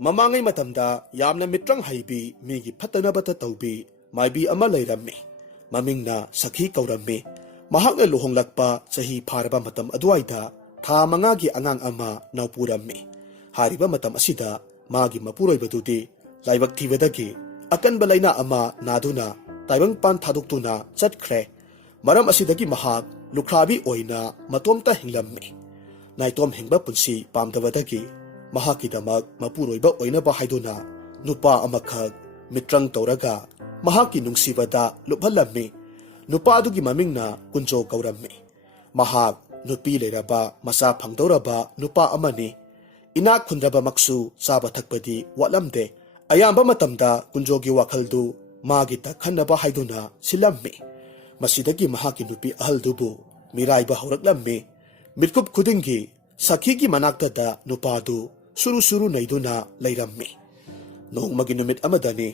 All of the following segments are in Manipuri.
ꯃꯃꯥꯡꯉꯩ ꯃꯇꯝꯗ ꯌꯥꯝꯅ ꯃꯤꯇ꯭ꯔꯪ ꯍꯩꯕꯤ ꯃꯤꯒꯤ ꯐꯠꯇꯅꯕꯇ ꯇꯧꯕꯤ ꯃꯥꯏꯕꯤ ꯑꯃ ꯂꯩꯔꯝꯃꯤ꯫ ꯃꯃꯤꯡꯅ ꯁꯈꯤ ꯀꯧꯔꯝꯃꯤ꯫ ꯃꯍꯥꯛꯅ ꯂꯨꯍꯣꯡꯂꯛꯄ ꯆꯍꯤ ꯐꯥꯔꯕ ꯃꯇꯝ ꯑꯗꯨꯋꯥꯏꯗ ꯊꯥ 5ꯒꯤ ꯑꯉꯥꯡ ꯑꯃ ꯅꯧꯄꯨꯔꯝꯃꯤ꯫ ꯍꯥꯏꯔꯤꯕ ꯃꯇꯝ ꯑꯁꯤꯗ ꯃꯥꯒꯤ ꯃꯄꯨꯔꯣꯏꯕꯗꯨꯗꯤ ꯂꯥꯏꯕꯛ ꯊꯤꯕꯗꯒꯤ ꯑꯀꯟꯕ ꯂꯩꯅꯥ ꯑꯃ ꯅꯥꯗꯨꯅ ꯇꯥꯏꯕꯪꯄꯥꯟ ꯊꯥꯗꯣꯛꯇꯨꯅ ꯆꯠꯈ꯭ꯔꯦ꯫ ꯃꯔꯝ ꯑꯁꯤꯗꯒꯤ ꯃꯍꯥꯛ ꯂꯨꯈ꯭ꯔꯥꯕꯤ ꯑꯣꯏꯅ ꯃꯇꯣꯝꯇ ꯍꯤꯡꯂꯝꯃꯤ꯫ ꯅꯥꯏꯇꯣꯝ ꯍꯤꯡꯕ ꯄꯨꯟꯁꯤ ꯄꯥꯝꯗꯕꯗꯒꯤ ꯃꯍꯥꯛꯀꯤꯗꯃꯛ ꯃꯄꯨꯔꯣꯏꯕ ꯑꯣꯏꯅꯕ ꯍꯥꯏꯗꯨꯅ ꯅꯨꯄꯥ ꯑꯃꯈꯛ ꯃꯤꯇ꯭ꯔꯪ ꯇꯧꯔꯒ ꯃꯍꯥꯛꯀꯤ ꯅꯨꯡꯁꯤꯕꯗ ꯂꯨꯞꯍꯜꯂꯝꯃꯤ꯫ ꯅꯨꯄꯥ ꯑꯗꯨꯒꯤ ꯃꯃꯤꯡꯅ ꯀꯨꯟꯖꯣ ꯀꯧꯔꯝꯃꯤ꯫ ꯃꯍꯥꯛ ꯅꯨꯄꯤ ꯂꯩꯔꯕ ꯃꯆꯥ ꯐꯪꯗꯧꯔꯕ ꯅꯨꯄꯥ ꯑꯃꯅꯤ꯫ ꯏꯅꯥꯛ ꯈꯨꯟꯗ꯭ꯔꯕꯃꯛꯁꯨ ꯆꯥꯕ ꯊꯛꯄꯗꯤ ꯋꯥꯠꯂꯝꯗꯦ꯫ ꯑꯌꯥꯝꯕ ꯃꯇꯝꯗ ꯀꯨꯟꯖꯣꯒꯤ ꯋꯥꯈꯜꯗꯨ ꯃꯥꯒꯤꯇ ꯈꯟꯅꯕ ꯍꯥꯏꯗꯨꯅ ꯁꯤꯜꯂꯝꯃꯤ꯫ ꯃꯁꯤꯗꯒꯤ ꯃꯍꯥꯛꯀꯤ ꯅꯨꯄꯤ ꯑꯍꯜꯗꯨꯕꯨ ꯃꯤꯔꯥꯏꯕ ꯍꯧꯔꯛꯂꯝꯃꯤ꯫ ꯃꯤꯠꯀꯨꯞ ꯈꯨꯗꯤꯡꯒꯤ ꯁꯈꯤꯒꯤ ꯃꯅꯥꯛꯇꯗ ꯅꯨꯄꯥꯗꯨ ꯁꯨꯔꯨ ꯁꯨꯔꯨ ꯅꯩꯗꯨꯅ ꯂꯩꯔꯝꯃꯤ꯫ ꯅꯣꯡꯃꯒꯤ ꯅꯨꯃꯤꯠ ꯑꯃꯗꯅꯤ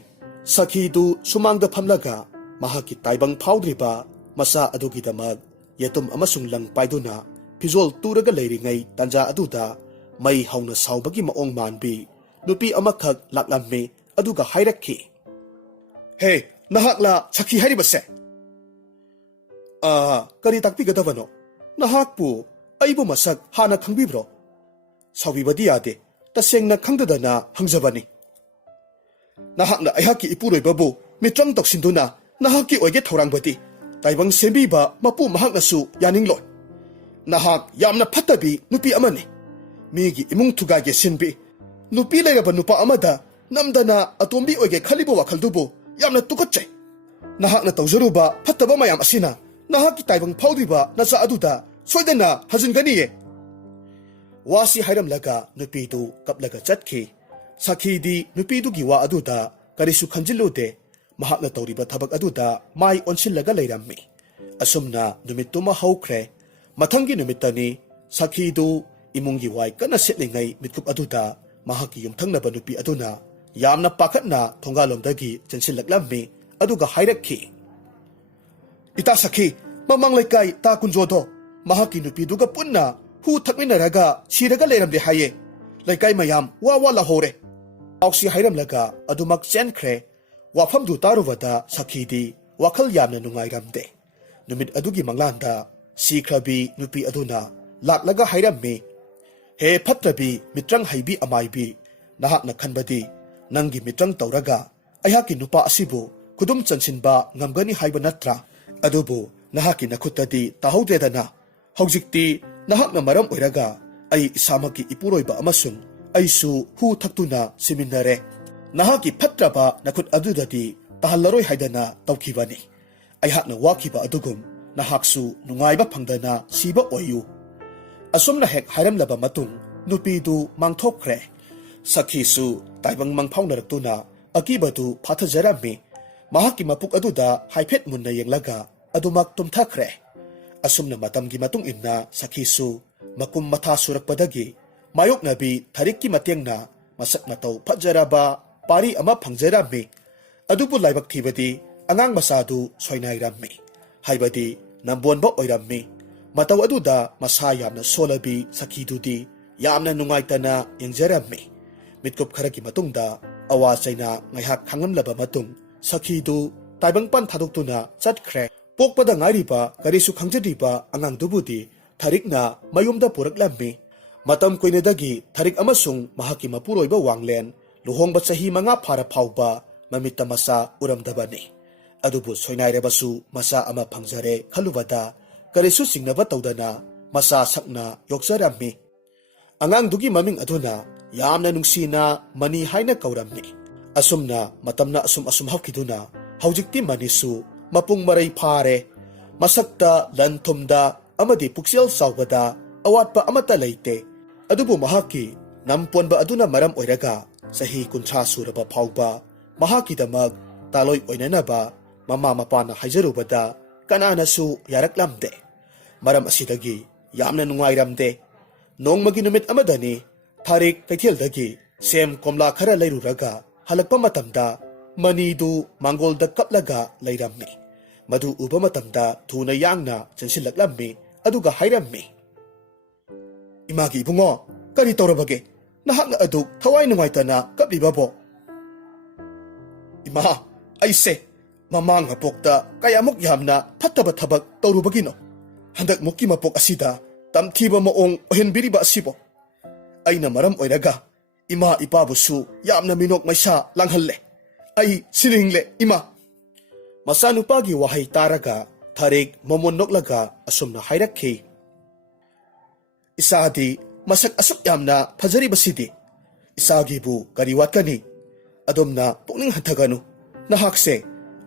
ꯁꯈꯤꯗꯨ ꯁꯨꯃꯥꯡꯗ ꯐꯝꯂꯒ ꯃꯍꯥꯛꯀꯤ ꯇꯥꯏꯕꯪ ꯐꯥꯎꯗ꯭ꯔꯤꯕ ꯃꯆꯥ ꯑꯗꯨꯒꯤꯗꯃꯛ ꯌꯦꯇꯨꯝ ꯑꯃꯁꯨꯡ ꯂꯪ ꯄꯥꯏꯗꯨꯅ ꯐꯤꯖꯣꯜ ꯇꯨꯔꯒ ꯂꯩꯔꯤꯉꯩ ꯇꯥꯟꯖꯥ ꯑꯗꯨꯗ ꯃꯩ ꯍꯧꯅ ꯁꯥꯎꯕꯒꯤ ꯃꯑꯣꯡ ꯃꯥꯟꯕꯤ ꯅꯨꯄꯤ ꯑꯃꯈꯛ ꯂꯥꯛꯂꯝꯃꯤ꯫ ꯑꯗꯨꯒ ꯍꯥꯏꯔꯛꯈꯤ, "ꯍꯦ, ꯅꯍꯥꯛꯂ ꯁꯈꯤ ꯍꯥꯏꯔꯤꯕꯁꯦ? ꯀꯔꯤ ꯇꯥꯛꯄꯤꯒꯗꯕꯅꯣ? ꯅꯍꯥꯛꯄꯨ ꯑꯩꯕꯨ ꯃꯁꯛ ꯍꯥꯟꯅ ꯈꯪꯕꯤꯕ꯭ꯔꯣ? ꯁꯥꯎꯕꯤꯕꯗꯤ ꯌꯥꯗꯦ, ꯇꯁꯦꯡꯅ ꯈꯪꯗꯗꯅ ꯍꯪꯖꯕꯅꯤ꯫ ꯅꯍꯥꯛꯅ ꯑꯩꯍꯥꯛꯀꯤ ꯏꯄꯨꯔꯣꯏꯕꯕꯨ ꯃꯤꯇ꯭ꯔꯪ ꯇꯧꯁꯤꯟꯗꯨꯅ ꯅꯍꯥꯛꯀꯤ ꯑꯣꯏꯒꯦ ꯊꯧꯔꯥꯡꯕꯗꯤ ꯇꯥꯏꯕꯪ ꯁꯦꯝꯕꯤꯕ ꯃꯄꯨ ꯃꯍꯥꯛꯅꯁꯨ ꯌꯥꯅꯤꯡꯂꯣꯏ꯫ ꯅꯍꯥꯛ ꯌꯥꯝꯅ ꯐꯠꯇꯕꯤ ꯅꯨꯄꯤ ꯑꯃꯅꯤ꯫ ꯃꯤꯒꯤ ꯏꯃꯨꯡ ꯊꯨꯒꯥꯏꯒꯦ ꯁꯤꯟꯕꯤ ꯅꯨꯄꯤ ꯂꯩꯔꯕ ꯅꯨꯄꯥ ꯑꯃꯗ ꯅꯝꯗꯅ ꯑꯇꯣꯝꯕꯤ ꯑꯣꯏꯒꯦ ꯈꯜꯂꯤꯕ ꯋꯥꯈꯜꯗꯨꯕꯨ ꯌꯥꯝꯅ ꯇꯨꯀꯠꯆꯩ꯫ ꯅꯍꯥꯛꯅ ꯇꯧꯖꯔꯨꯕ ꯐꯠꯇꯕ ꯃꯌꯥꯝ ꯑꯁꯤꯅ ꯅꯍꯥꯛꯀꯤ ꯇꯥꯏꯕꯪ ꯐꯥꯎꯗ꯭ꯔꯤꯕ ꯅꯆꯥ ꯑꯗꯨꯗ ꯁꯣꯏꯗꯅ ꯍꯟꯖꯤꯟꯒꯅꯤꯌꯦ." ꯋꯥꯁꯤ ꯍꯥꯏꯔꯝꯂꯒ ꯅꯨꯄꯤꯗꯨ ꯀꯞꯂꯒ ꯆꯠꯈꯤ꯫ ꯁꯈꯤꯗꯤ ꯅꯨꯄꯤꯗꯨꯒꯤ ꯋꯥ ꯑꯗꯨꯗ ꯀꯔꯤꯁꯨ ꯈꯟꯖꯤꯜꯂꯨꯗꯦ꯫ ꯃꯍꯥꯛꯅ ꯇꯧꯔꯤꯕ ꯊꯕꯛ ꯑꯗꯨꯗ ꯃꯥꯏ ꯑꯣꯟꯁꯤꯜꯂꯒ ꯂꯩꯔꯝꯃꯤ꯫ ꯑꯁꯨꯝꯅ ꯅꯨꯃꯤꯠꯇꯨꯃ ꯍꯧꯈ꯭ꯔꯦ꯫ ꯃꯊꯪꯒꯤ ꯅꯨꯃꯤꯠꯇꯅꯤ ꯁꯈꯤꯗꯨ ꯏꯃꯨꯡꯒꯤ ꯋꯥꯏ ꯀꯟꯅ ꯁꯤꯠꯂꯤꯉꯩ ꯃꯤꯠꯀꯨꯞ ꯑꯗꯨꯗ ꯃꯍꯥꯛꯀꯤ ꯌꯨꯝꯊꯪꯅꯕ ꯅꯨꯄꯤ ꯑꯗꯨꯅ ꯌꯥꯝꯅ ꯄꯥꯈꯠꯅ ꯊꯣꯡꯒꯥꯜꯂꯣꯝꯗꯒꯤ ꯆꯪꯁꯤꯜꯂꯛꯂꯝꯃꯤ꯫ ꯑꯗꯨꯒ ꯍꯥꯏꯔꯛꯈꯤ, "ꯏꯇꯥ ꯁꯈꯤ, ꯃꯃꯥꯡ ꯂꯩꯀꯥꯏ ꯇꯥ ꯀꯨꯟꯖꯣꯗꯣ ꯃꯍꯥꯛꯀꯤ ꯅꯨꯄꯤꯗꯨꯒ ꯄꯨꯟꯅ ꯍꯨ ꯊꯛꯃꯤꯟꯅꯔꯒ ꯁꯤꯔꯒ ꯂꯩꯔꯝꯂꯦ ꯍꯥꯏꯌꯦ꯫ ꯂꯩꯀꯥꯏ ꯃꯌꯥꯝ ꯋꯥ ꯋꯥ ꯂꯥꯎꯍꯧꯔꯦ." ꯄꯥꯎꯁꯤ ꯍꯥꯏꯔꯝꯂꯒ ꯑꯗꯨꯃꯛ ꯆꯦꯟꯈ꯭ꯔꯦ꯫ ꯋꯥꯐꯝꯗꯨ ꯇꯥꯔꯨꯕꯗ ꯁꯈꯤꯗꯤ ꯋꯥꯈꯜ ꯌꯥꯝꯅ ꯅꯨꯡꯉꯥꯏꯔꯝꯗꯦ꯫ ꯅꯨꯃꯤꯠ ꯑꯗꯨꯒꯤ ꯃꯪꯂꯥꯟꯗ ꯁꯤꯈ꯭ꯔꯕꯤ ꯅꯨꯄꯤ ꯑꯗꯨꯅ ꯂꯥꯛꯂꯒ ꯍꯥꯏꯔꯝꯃꯤ, "ꯍꯦ ꯐꯠꯇ꯭ꯔꯕꯤ ꯃꯤꯇ꯭ꯔꯪ ꯍꯩꯕꯤ ꯑꯃꯥꯏꯕꯤ, ꯅꯍꯥꯛꯅ ꯈꯟꯕꯗꯤ ꯅꯪꯒꯤ ꯃꯤꯇ꯭ꯔꯪ ꯇꯧꯔꯒ ꯑꯩꯍꯥꯛꯀꯤ ꯅꯨꯄꯥ ꯑꯁꯤꯕꯨ ꯈꯨꯗꯨꯝ ꯆꯟꯁꯤꯟꯕ ꯉꯝꯒꯅꯤ ꯍꯥꯏꯕ ꯅꯠꯇ꯭ꯔꯥ? ꯑꯗꯨꯕꯨ ꯅꯍꯥꯛꯀꯤ ꯅꯈꯨꯠꯇꯗꯤ ꯇꯥꯍꯧꯗ꯭ꯔꯦꯗꯅ꯫ ꯍꯧꯖꯤꯛꯇꯤ ꯅꯍꯥꯛꯅ ꯃꯔꯝ ꯑꯣꯏꯔꯒ ꯑꯩ ꯏꯁꯥꯃꯛꯀꯤ ꯏꯄꯨꯔꯣꯏꯕ ꯑꯃꯁꯨꯡ ꯑꯩꯁꯨ ꯍꯨ ꯊꯛꯇꯨꯅ ꯁꯤꯃꯤꯟꯅꯔꯦ꯫ ꯅꯍꯥꯛꯀꯤ ꯐꯠꯇ꯭ꯔꯕ ꯅꯈꯨꯠ ꯑꯗꯨꯗꯗꯤ ꯇꯥꯍꯜꯂꯔꯣꯏ ꯍꯥꯏꯗꯅ ꯇꯧꯈꯤꯕꯅꯤ꯫ ꯑꯩꯍꯥꯛꯅ ꯋꯥꯈꯤꯕ ꯑꯗꯨꯒꯨꯝ ꯅꯍꯥꯛꯁꯨ ꯅꯨꯡꯉꯥꯏꯕ ꯐꯪꯗꯅ ꯁꯤꯕ ꯑꯣꯏꯌꯨ." ꯑꯁꯨꯝꯅ ꯍꯦꯛ ꯍꯥꯏꯔꯝꯂꯕ ꯃꯇꯨꯡ ꯅꯨꯄꯤꯗꯨ ꯃꯥꯡꯊꯣꯛꯈ꯭ꯔꯦ꯫ ꯁꯈꯤꯁꯨ ꯇꯥꯏꯕꯪ ꯃꯪꯐꯥꯎꯅꯔꯛꯇꯨꯅ ꯑꯀꯤꯕꯗꯨ ꯐꯥꯊꯖꯔꯝꯃꯤ꯫ ꯃꯍꯥꯛꯀꯤ ꯃꯄꯨꯛ ꯑꯗꯨꯗ ꯍꯥꯏꯐꯦꯠ ꯃꯨꯟꯅ ꯌꯦꯡꯂꯒ ꯑꯗꯨꯃꯛ ꯇꯨꯝꯊꯈ꯭ꯔꯦ꯫ ꯑꯁꯨꯝꯅ ꯃꯇꯝꯒꯤ ꯃꯇꯨꯡ ꯏꯟꯅ ꯁꯈꯤꯁꯨ ꯃꯀꯨꯝ ꯃꯊꯥ ꯁꯨꯔꯛꯄꯗꯒꯤ ꯃꯥꯌꯣꯛꯅꯕꯤ ꯊꯥꯔꯤꯛꯀꯤ ꯃꯇꯦꯡꯅ ꯃꯁꯛ ꯃꯇꯧ ꯐꯖꯔꯕ ꯄꯥꯔꯤ ꯑꯃ ꯐꯪꯖꯔꯝꯃꯤ꯫ ꯑꯗꯨꯕꯨ ꯂꯥꯏꯕꯛ ꯊꯤꯕꯗꯤ ꯑꯉꯥꯡ ꯃꯆꯥꯗꯨ ꯁꯣꯏꯅꯥꯏꯔꯝꯃꯤ꯫ ꯍꯥꯏꯕꯗꯤ ꯅꯝꯕꯣꯟꯕ ꯑꯣꯏꯔꯝꯃꯤ꯫ ꯃꯇꯧ ꯑꯗꯨꯗ ꯃꯁꯥ ꯌꯥꯝꯅ ꯁꯣꯜꯂꯕꯤ ꯁꯈꯤꯗꯨꯗꯤ ꯌꯥꯝꯅ ꯅꯨꯡꯉꯥꯏꯇꯅ ꯌꯦꯡꯖꯔꯝꯃꯤ꯫ ꯃꯤꯠꯀꯨꯞ ꯈꯔꯒꯤ ꯃꯇꯨꯡꯗ ꯑꯋꯥ ꯆꯩꯅꯥ ꯉꯥꯏꯍꯥꯛ ꯈꯥꯡꯂꯝꯂꯕ ꯃꯇꯨꯡ ꯁꯈꯤꯗꯨ ꯇꯥꯏꯕꯪꯄꯥꯟ ꯊꯥꯗꯣꯛꯇꯨꯅ ꯆꯠꯈ꯭ꯔꯦ꯫ ꯄꯣꯛꯄꯗ ꯉꯥꯏꯔꯤꯕ ꯀꯔꯤꯁꯨ ꯈꯪꯖꯗ꯭ꯔꯤꯕ ꯑꯉꯥꯡꯗꯨꯕꯨꯗꯤ ꯊꯥꯔꯤꯛꯅ ꯃꯌꯨꯝꯗ ꯄꯨꯔꯛꯂꯝꯃꯤ꯫ ꯃꯇꯝ ꯀꯨꯏꯅꯗꯒꯤ ꯊꯥꯔꯤꯛ ꯑꯃꯁꯨꯡ ꯃꯍꯥꯛꯀꯤ ꯃꯄꯨꯔꯣꯏꯕ ꯋꯥꯡꯂꯦꯟ ꯂꯨꯍꯣꯡꯕ ꯆꯍꯤ 5 ꯐꯥꯔ ꯐꯥꯎꯕ ꯃꯃꯤꯠꯇ ꯃꯆꯥ ꯎꯔꯝꯗꯕꯅꯤ꯫ ꯑꯗꯨꯕꯨ ꯁꯣꯏꯅꯥꯏꯔꯕꯁꯨ ꯃꯆꯥ ꯑꯃ ꯐꯪꯖꯔꯦ ꯈꯜꯂꯨꯕꯗ ꯀꯔꯤꯁꯨ ꯆꯤꯡꯅꯕ ꯇꯧꯗꯅ ꯃꯆꯥ ꯁꯛꯅ ꯌꯣꯛꯆꯔꯝꯃꯤ꯫ ꯑꯉꯥꯡꯗꯨꯒꯤ ꯃꯃꯤꯡ ꯑꯗꯨꯅ ꯌꯥꯝꯅ ꯅꯨꯡꯁꯤꯅ ꯃꯅꯤ ꯍꯥꯏꯅ ꯀꯧꯔꯝꯃꯤ꯫ ꯑꯁꯨꯝꯅ ꯃꯇꯝꯅ ꯑꯁꯨꯝ ꯍꯧꯈꯤꯗꯨꯅ ꯍꯧꯖꯤꯛꯇꯤ ꯃꯅꯤꯁꯨ ꯃꯄꯨꯡ ꯃꯔꯩ ꯐꯥꯔꯦ꯫ ꯃꯁꯛꯇ, ꯂꯟ ꯊꯨꯝꯗ ꯑꯃꯗꯤ ꯄꯨꯛꯆꯦꯜ ꯆꯥꯎꯕꯗ ꯑꯋꯥꯠꯄ ꯑꯃꯠꯇ ꯂꯩꯇꯦ꯫ ꯑꯗꯨꯕꯨ ꯃꯍꯥꯛꯀꯤ ꯅꯝꯄꯣꯟꯕ ꯑꯗꯨꯅ ꯃꯔꯝ ꯑꯣꯏꯔꯒ ꯆꯍꯤ 30 ꯁꯨꯔꯕ ꯐꯥꯎꯕ ꯃꯍꯥꯛꯀꯤꯗꯃꯛ ꯇꯥꯂꯣꯏ ꯑꯣꯏꯅꯅꯕ ꯃꯃꯥ ꯃꯄꯥꯅ ꯍꯥꯏꯖꯔꯨꯕꯗ ꯀꯅꯥꯅꯁꯨ ꯌꯥꯔꯛꯂꯝꯗꯦ꯫ ꯃꯔꯝ ꯑꯁꯤꯗꯒꯤ ꯌꯥꯝꯅ ꯅꯨꯡꯉꯥꯏꯔꯝꯗꯦ꯫ ꯅꯣꯡꯃꯒꯤ ꯅꯨꯃꯤꯠ ꯑꯃꯗꯅꯤ ꯊꯥꯔꯤꯛ ꯀꯩꯊꯦꯜꯗꯒꯤ ꯁꯦꯝ ꯀꯣꯝꯂꯥ ꯈꯔ ꯂꯩꯔꯨꯔꯒ ꯍꯜꯂꯛꯄ ꯃꯇꯝꯗ ꯃꯅꯤꯗꯨ ꯃꯥꯡꯒꯣꯜꯗ ꯀꯞꯂꯒ ꯂꯩꯔꯝꯃꯤ꯫ ꯃꯗꯨ ꯎꯕ ꯃꯇꯝꯗ ꯊꯨꯅ ꯌꯥꯡꯅ ꯆꯪꯁꯤꯜꯂꯛꯂꯝꯃꯤ꯫ ꯑꯗꯨꯒ ꯍꯥꯏꯔꯝꯃꯤ, "ꯏꯃꯥꯒꯤ ꯏꯕꯨꯡꯉꯣ, ꯀꯔꯤ ꯇꯧꯔꯕꯒꯦ? ꯅꯍꯥꯛꯅ ꯑꯗꯨꯛ ꯊꯋꯥꯏ ꯅꯨꯡꯉꯥꯏꯇꯅ ꯀꯞꯂꯤꯕꯕꯣ? ꯏꯃꯥ, ꯑꯩꯁꯦ ꯃꯃꯥꯡ ꯃꯄꯣꯛꯇ ꯀꯌꯥꯃꯨꯛ ꯌꯥꯝꯅ ꯐꯠꯇꯕ ꯊꯕꯛ ꯇꯧꯔꯨꯕꯒꯤꯅꯣ ꯍꯟꯗꯛꯃꯨꯛꯀꯤ ꯃꯄꯣꯛ ꯑꯁꯤꯗ ꯇꯝꯊꯤꯕ ꯃꯑꯣꯡ ꯑꯣꯏꯍꯟꯕꯤꯔꯤꯕ ꯑꯁꯤꯕꯣ? ꯑꯩꯅ ꯃꯔꯝ ꯑꯣꯏꯔꯒ ꯏꯃꯥ ꯏꯄꯥꯕꯨꯁꯨ ꯌꯥꯝꯅ ꯃꯤꯅꯣꯛ ꯃꯩꯁꯥ ꯂꯥꯡꯍꯜꯂꯦ꯫ ꯑꯩ ꯁꯤꯅꯤꯡꯂꯦ ꯏꯃꯥ꯫ ꯃꯆꯥꯅꯨꯄꯥꯒꯤ ꯋꯥꯍꯩ ꯇꯥꯔꯒ ꯊꯥꯔꯦꯛ ꯃꯃꯣꯟ ꯅꯣꯛꯂꯒ ꯑꯁꯨꯝꯅ ꯍꯥꯏꯔꯛꯈꯤ, ꯏꯆꯥꯗꯤ ꯃꯁꯛ ꯑꯁꯨꯛ ꯌꯥꯝꯅ ꯐꯖꯔꯤꯕꯁꯤꯗꯤ ꯏꯆꯥꯒꯤꯕꯨ ꯀꯔꯤ ꯋꯥꯠꯀꯅꯤ? ꯑꯗꯣꯝꯅ ꯄꯨꯛꯅꯤꯡ ꯍꯟꯊꯒꯅꯨ꯫ ꯅꯍꯥꯛꯁꯦ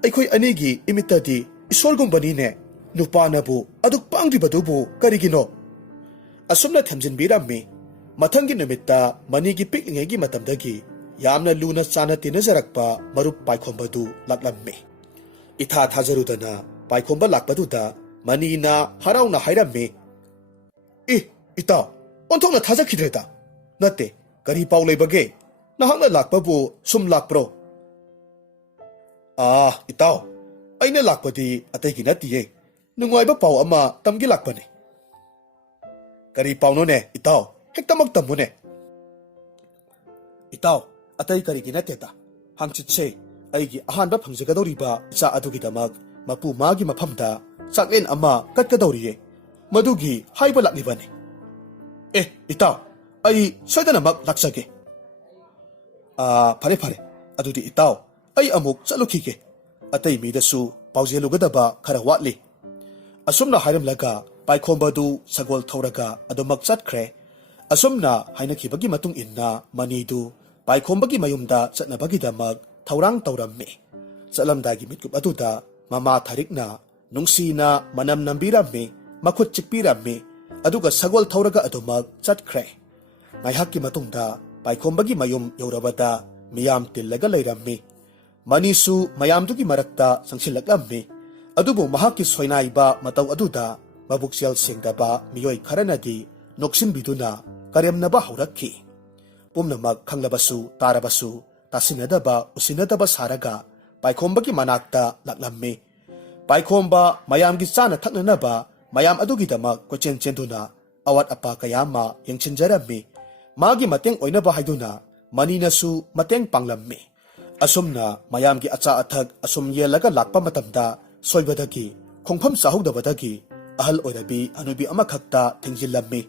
ꯑꯩꯈꯣꯏ ꯑꯅꯤꯒꯤ ꯏꯃꯤꯠꯇꯗꯤ ꯏꯁꯣꯔꯒꯨꯝꯕꯅꯤꯅꯦ꯫ ꯅꯨꯄꯥꯅꯕꯨ ꯑꯗꯨꯛ ꯄꯥꯡꯗ꯭ꯔꯤꯕꯗꯨꯕꯨ ꯀꯔꯤꯒꯤꯅꯣ? ꯑꯁꯨꯝꯅ ꯊꯦꯝꯖꯤꯟꯕꯤꯔꯝꯃꯤ꯫ ꯃꯊꯪꯒꯤ ꯅꯨꯃꯤꯠꯇ ꯃꯅꯤꯒꯤ ꯄꯤꯛꯂꯤꯉꯩꯒꯤ ꯃꯇꯝꯗꯒꯤ ꯌꯥꯝꯅ ꯂꯨꯅ ꯆꯥꯅ ꯇꯤꯟꯅꯖꯔꯛꯄ ꯃꯔꯨꯞ ꯄꯥꯏꯈꯣꯝꯕꯗꯨ ꯂꯥꯛꯂꯝꯃꯤ꯫ ꯏꯊꯥ ꯊꯥꯖꯔꯨꯗꯅ ꯄꯥꯏꯈꯣꯝꯕ ꯂꯥꯛꯄꯗꯨꯗ ꯃꯅꯤꯅ ꯍꯔꯥꯎꯅ ꯍꯥꯏꯔꯝꯃꯤ, ꯏꯇꯥꯎ, ꯑꯣꯟꯊꯣꯛꯅ ꯊꯥꯖꯈꯤꯗ꯭ꯔꯦꯗ꯫ ꯅꯠꯇꯦ, ꯀꯔꯤ ꯄꯥꯎ ꯂꯩꯕꯒꯦ? ꯅꯍꯥꯛꯅ ꯂꯥꯛꯄꯕꯨ ꯁꯨꯝ ꯂꯥꯛꯄ꯭ꯔꯣ? ꯏꯇꯥꯎ, ꯑꯩꯅ ꯂꯥꯛꯄꯗꯤ ꯑꯇꯩꯒꯤ ꯅꯠꯇꯤꯌꯦ, ꯅꯨꯡꯉꯥꯏꯕ ꯄꯥꯎ ꯑꯃ ꯇꯝꯒꯦ ꯂꯥꯛꯄꯅꯦ꯫ ꯀꯔꯤ ꯄꯥꯎꯅꯣꯅꯦ ꯏꯇꯥꯎ? ꯍꯦꯛꯇꯃꯛ ꯇꯝꯃꯨꯅꯦ꯫ ꯏꯇꯥꯎ, ꯑꯇꯩ ꯀꯔꯤꯒꯤ ꯅꯠꯇꯦꯗ, ꯍꯥꯡꯆꯤꯠꯁꯦ ꯑꯩꯒꯤ ꯑꯍꯥꯟꯕ ꯐꯪꯖꯒꯗꯧꯔꯤꯕ ꯏꯆꯥ ꯑꯗꯨꯒꯤꯗꯃꯛ ꯃꯄꯨ ꯃꯥꯒꯤ ꯃꯐꯝꯗ ꯆꯥꯛꯂꯦꯟ ꯑꯃ ꯀꯠꯀꯗꯧꯔꯤꯌꯦ, ꯃꯗꯨꯒꯤ ꯍꯥꯏꯕ ꯂꯥꯛꯂꯤꯕꯅꯤ꯫ ꯏꯇꯥꯎ, ꯑꯩ ꯁꯣꯏꯗꯅꯃꯛ ꯂꯥꯛꯆꯒꯦ꯫ ꯐꯔꯦ ꯐꯔꯦ, ꯑꯗꯨꯗꯤ ꯏꯇꯥꯎ, ꯑꯩ ꯑꯃꯨꯛ ꯆꯠꯂꯨꯈꯤꯒꯦ꯫ ꯑꯇꯩ ꯃꯤꯗꯁꯨ ꯄꯥꯎꯖꯦꯜꯂꯨꯒꯗꯕ ꯈꯔ ꯋꯥꯠꯂꯤ꯫ ꯑꯁꯨꯝꯅ ꯍꯥꯏꯔꯝꯂꯒ ꯄꯥꯏꯈꯣꯝꯕꯗꯨ ꯁꯒꯣꯜ ꯊꯧꯔꯒ ꯑꯗꯨꯃꯛ ꯆꯠꯈ꯭ꯔꯦ꯫ ꯑꯁꯨꯝꯅ ꯍꯥꯏꯅꯈꯤꯕꯒꯤ ꯃꯇꯨꯡ ꯏꯟꯅ ꯃꯅꯤꯗꯨ ꯄꯥꯏꯈꯣꯝꯕꯒꯤ ꯃꯌꯨꯝꯗ ꯆꯠꯅꯕꯒꯤꯗꯃꯛ ꯊꯧꯔꯥꯡ ꯇꯧꯔꯝꯃꯤ꯫ ꯆꯠꯂꯝꯗꯥꯏꯒꯤ ꯃꯤꯠꯀꯨꯞ ꯑꯗꯨꯗ ꯃꯃꯥ ꯊꯥꯔꯤꯛꯅ ꯅꯨꯡꯁꯤꯅ ꯃꯅꯝ ꯅꯝꯕꯤꯔꯝꯃꯤ, ꯃꯈꯨꯠ ꯆꯤꯛꯄꯤꯔꯝꯃꯤ, ꯑꯗꯨꯒ ꯁꯒꯣꯜ ꯊꯧꯔꯒ ꯑꯗꯨꯃꯛ ꯆꯠꯈ꯭ꯔꯦ꯫ ꯉꯥꯏꯍꯥꯛꯀꯤ ꯃꯇꯨꯡꯗ ꯄꯥꯏꯈꯣꯝꯕꯒꯤ ꯃꯌꯨꯝ ꯌꯧꯔꯕꯗ ꯃꯤꯌꯥꯝ ꯇꯤꯜꯂꯒ ꯂꯩꯔꯝꯃꯤ꯫ ꯃꯅꯤꯁꯨ ꯃꯌꯥꯝꯗꯨꯒꯤ ꯃꯔꯛꯇ ꯆꯪꯁꯤꯜꯂꯛꯂꯝꯃꯤ꯫ ꯑꯗꯨꯕꯨ ꯃꯍꯥꯛꯀꯤ ꯁꯣꯏꯅꯥꯏꯕ ꯃꯇꯧ ꯑꯗꯨꯗ ꯃꯕꯨꯛꯆꯦꯜ ꯁꯦꯡꯗꯕ ꯃꯤꯑꯣꯏ ꯈꯔꯅꯗꯤ ꯅꯣꯛꯁꯤꯟꯕꯤꯗꯨꯅ ꯀꯔꯦꯝꯅꯕ ꯍꯧꯔꯛꯈꯤ꯫ ꯄꯨꯝꯅꯃꯛ ꯈꯪꯂꯕꯁꯨ ꯇꯥꯔꯕꯁꯨ ꯇꯥꯁꯤꯟꯅꯗꯕ ꯎꯁꯤꯟꯅꯗꯕ ꯁꯥꯔꯒ ꯄꯥꯏꯈꯣꯝꯕꯒꯤ ꯃꯅꯥꯛꯇ ꯂꯥꯛꯂꯝꯃꯤ꯫ ꯄꯥꯏꯈꯣꯝꯕ ꯃꯌꯥꯝꯒꯤ ꯆꯥꯅ ꯊꯛꯅꯅꯕ ꯃꯌꯥꯝ ꯑꯗꯨꯒꯤꯗꯃꯛ ꯀꯣꯏꯆꯦꯟ ꯆꯦꯟꯗꯨꯅ ꯑꯋꯥꯠ ꯑꯄꯥ ꯀꯌꯥ ꯑꯃ ꯌꯦꯡꯁꯤꯟꯖꯔꯝꯃꯤ꯫ ꯃꯥꯒꯤ ꯃꯇꯦꯡ ꯑꯣꯏꯅꯕ ꯍꯥꯏꯗꯨꯅ ꯃꯅꯤꯅꯁꯨ ꯃꯇꯦꯡ ꯄꯥꯡꯂꯝꯃꯤ꯫ ꯑꯁꯨꯝꯅ ꯃꯌꯥꯝꯒꯤ ꯑꯆꯥ ꯑꯊꯛ ꯑꯁꯨꯝ ꯌꯦꯜꯂꯒ ꯂꯥꯛꯄ ꯃꯇꯝꯗ ꯁꯣꯏꯕꯗꯒꯤ, ꯈꯣꯡꯐꯝ ꯆꯥꯍꯧꯗꯕꯗꯒꯤ ꯑꯍꯜ ꯑꯣꯏꯔꯕꯤ ꯍꯅꯨꯕꯤ ꯑꯃꯈꯛꯇ ꯊꯦꯡꯖꯤꯜꯂꯝꯃꯤ꯫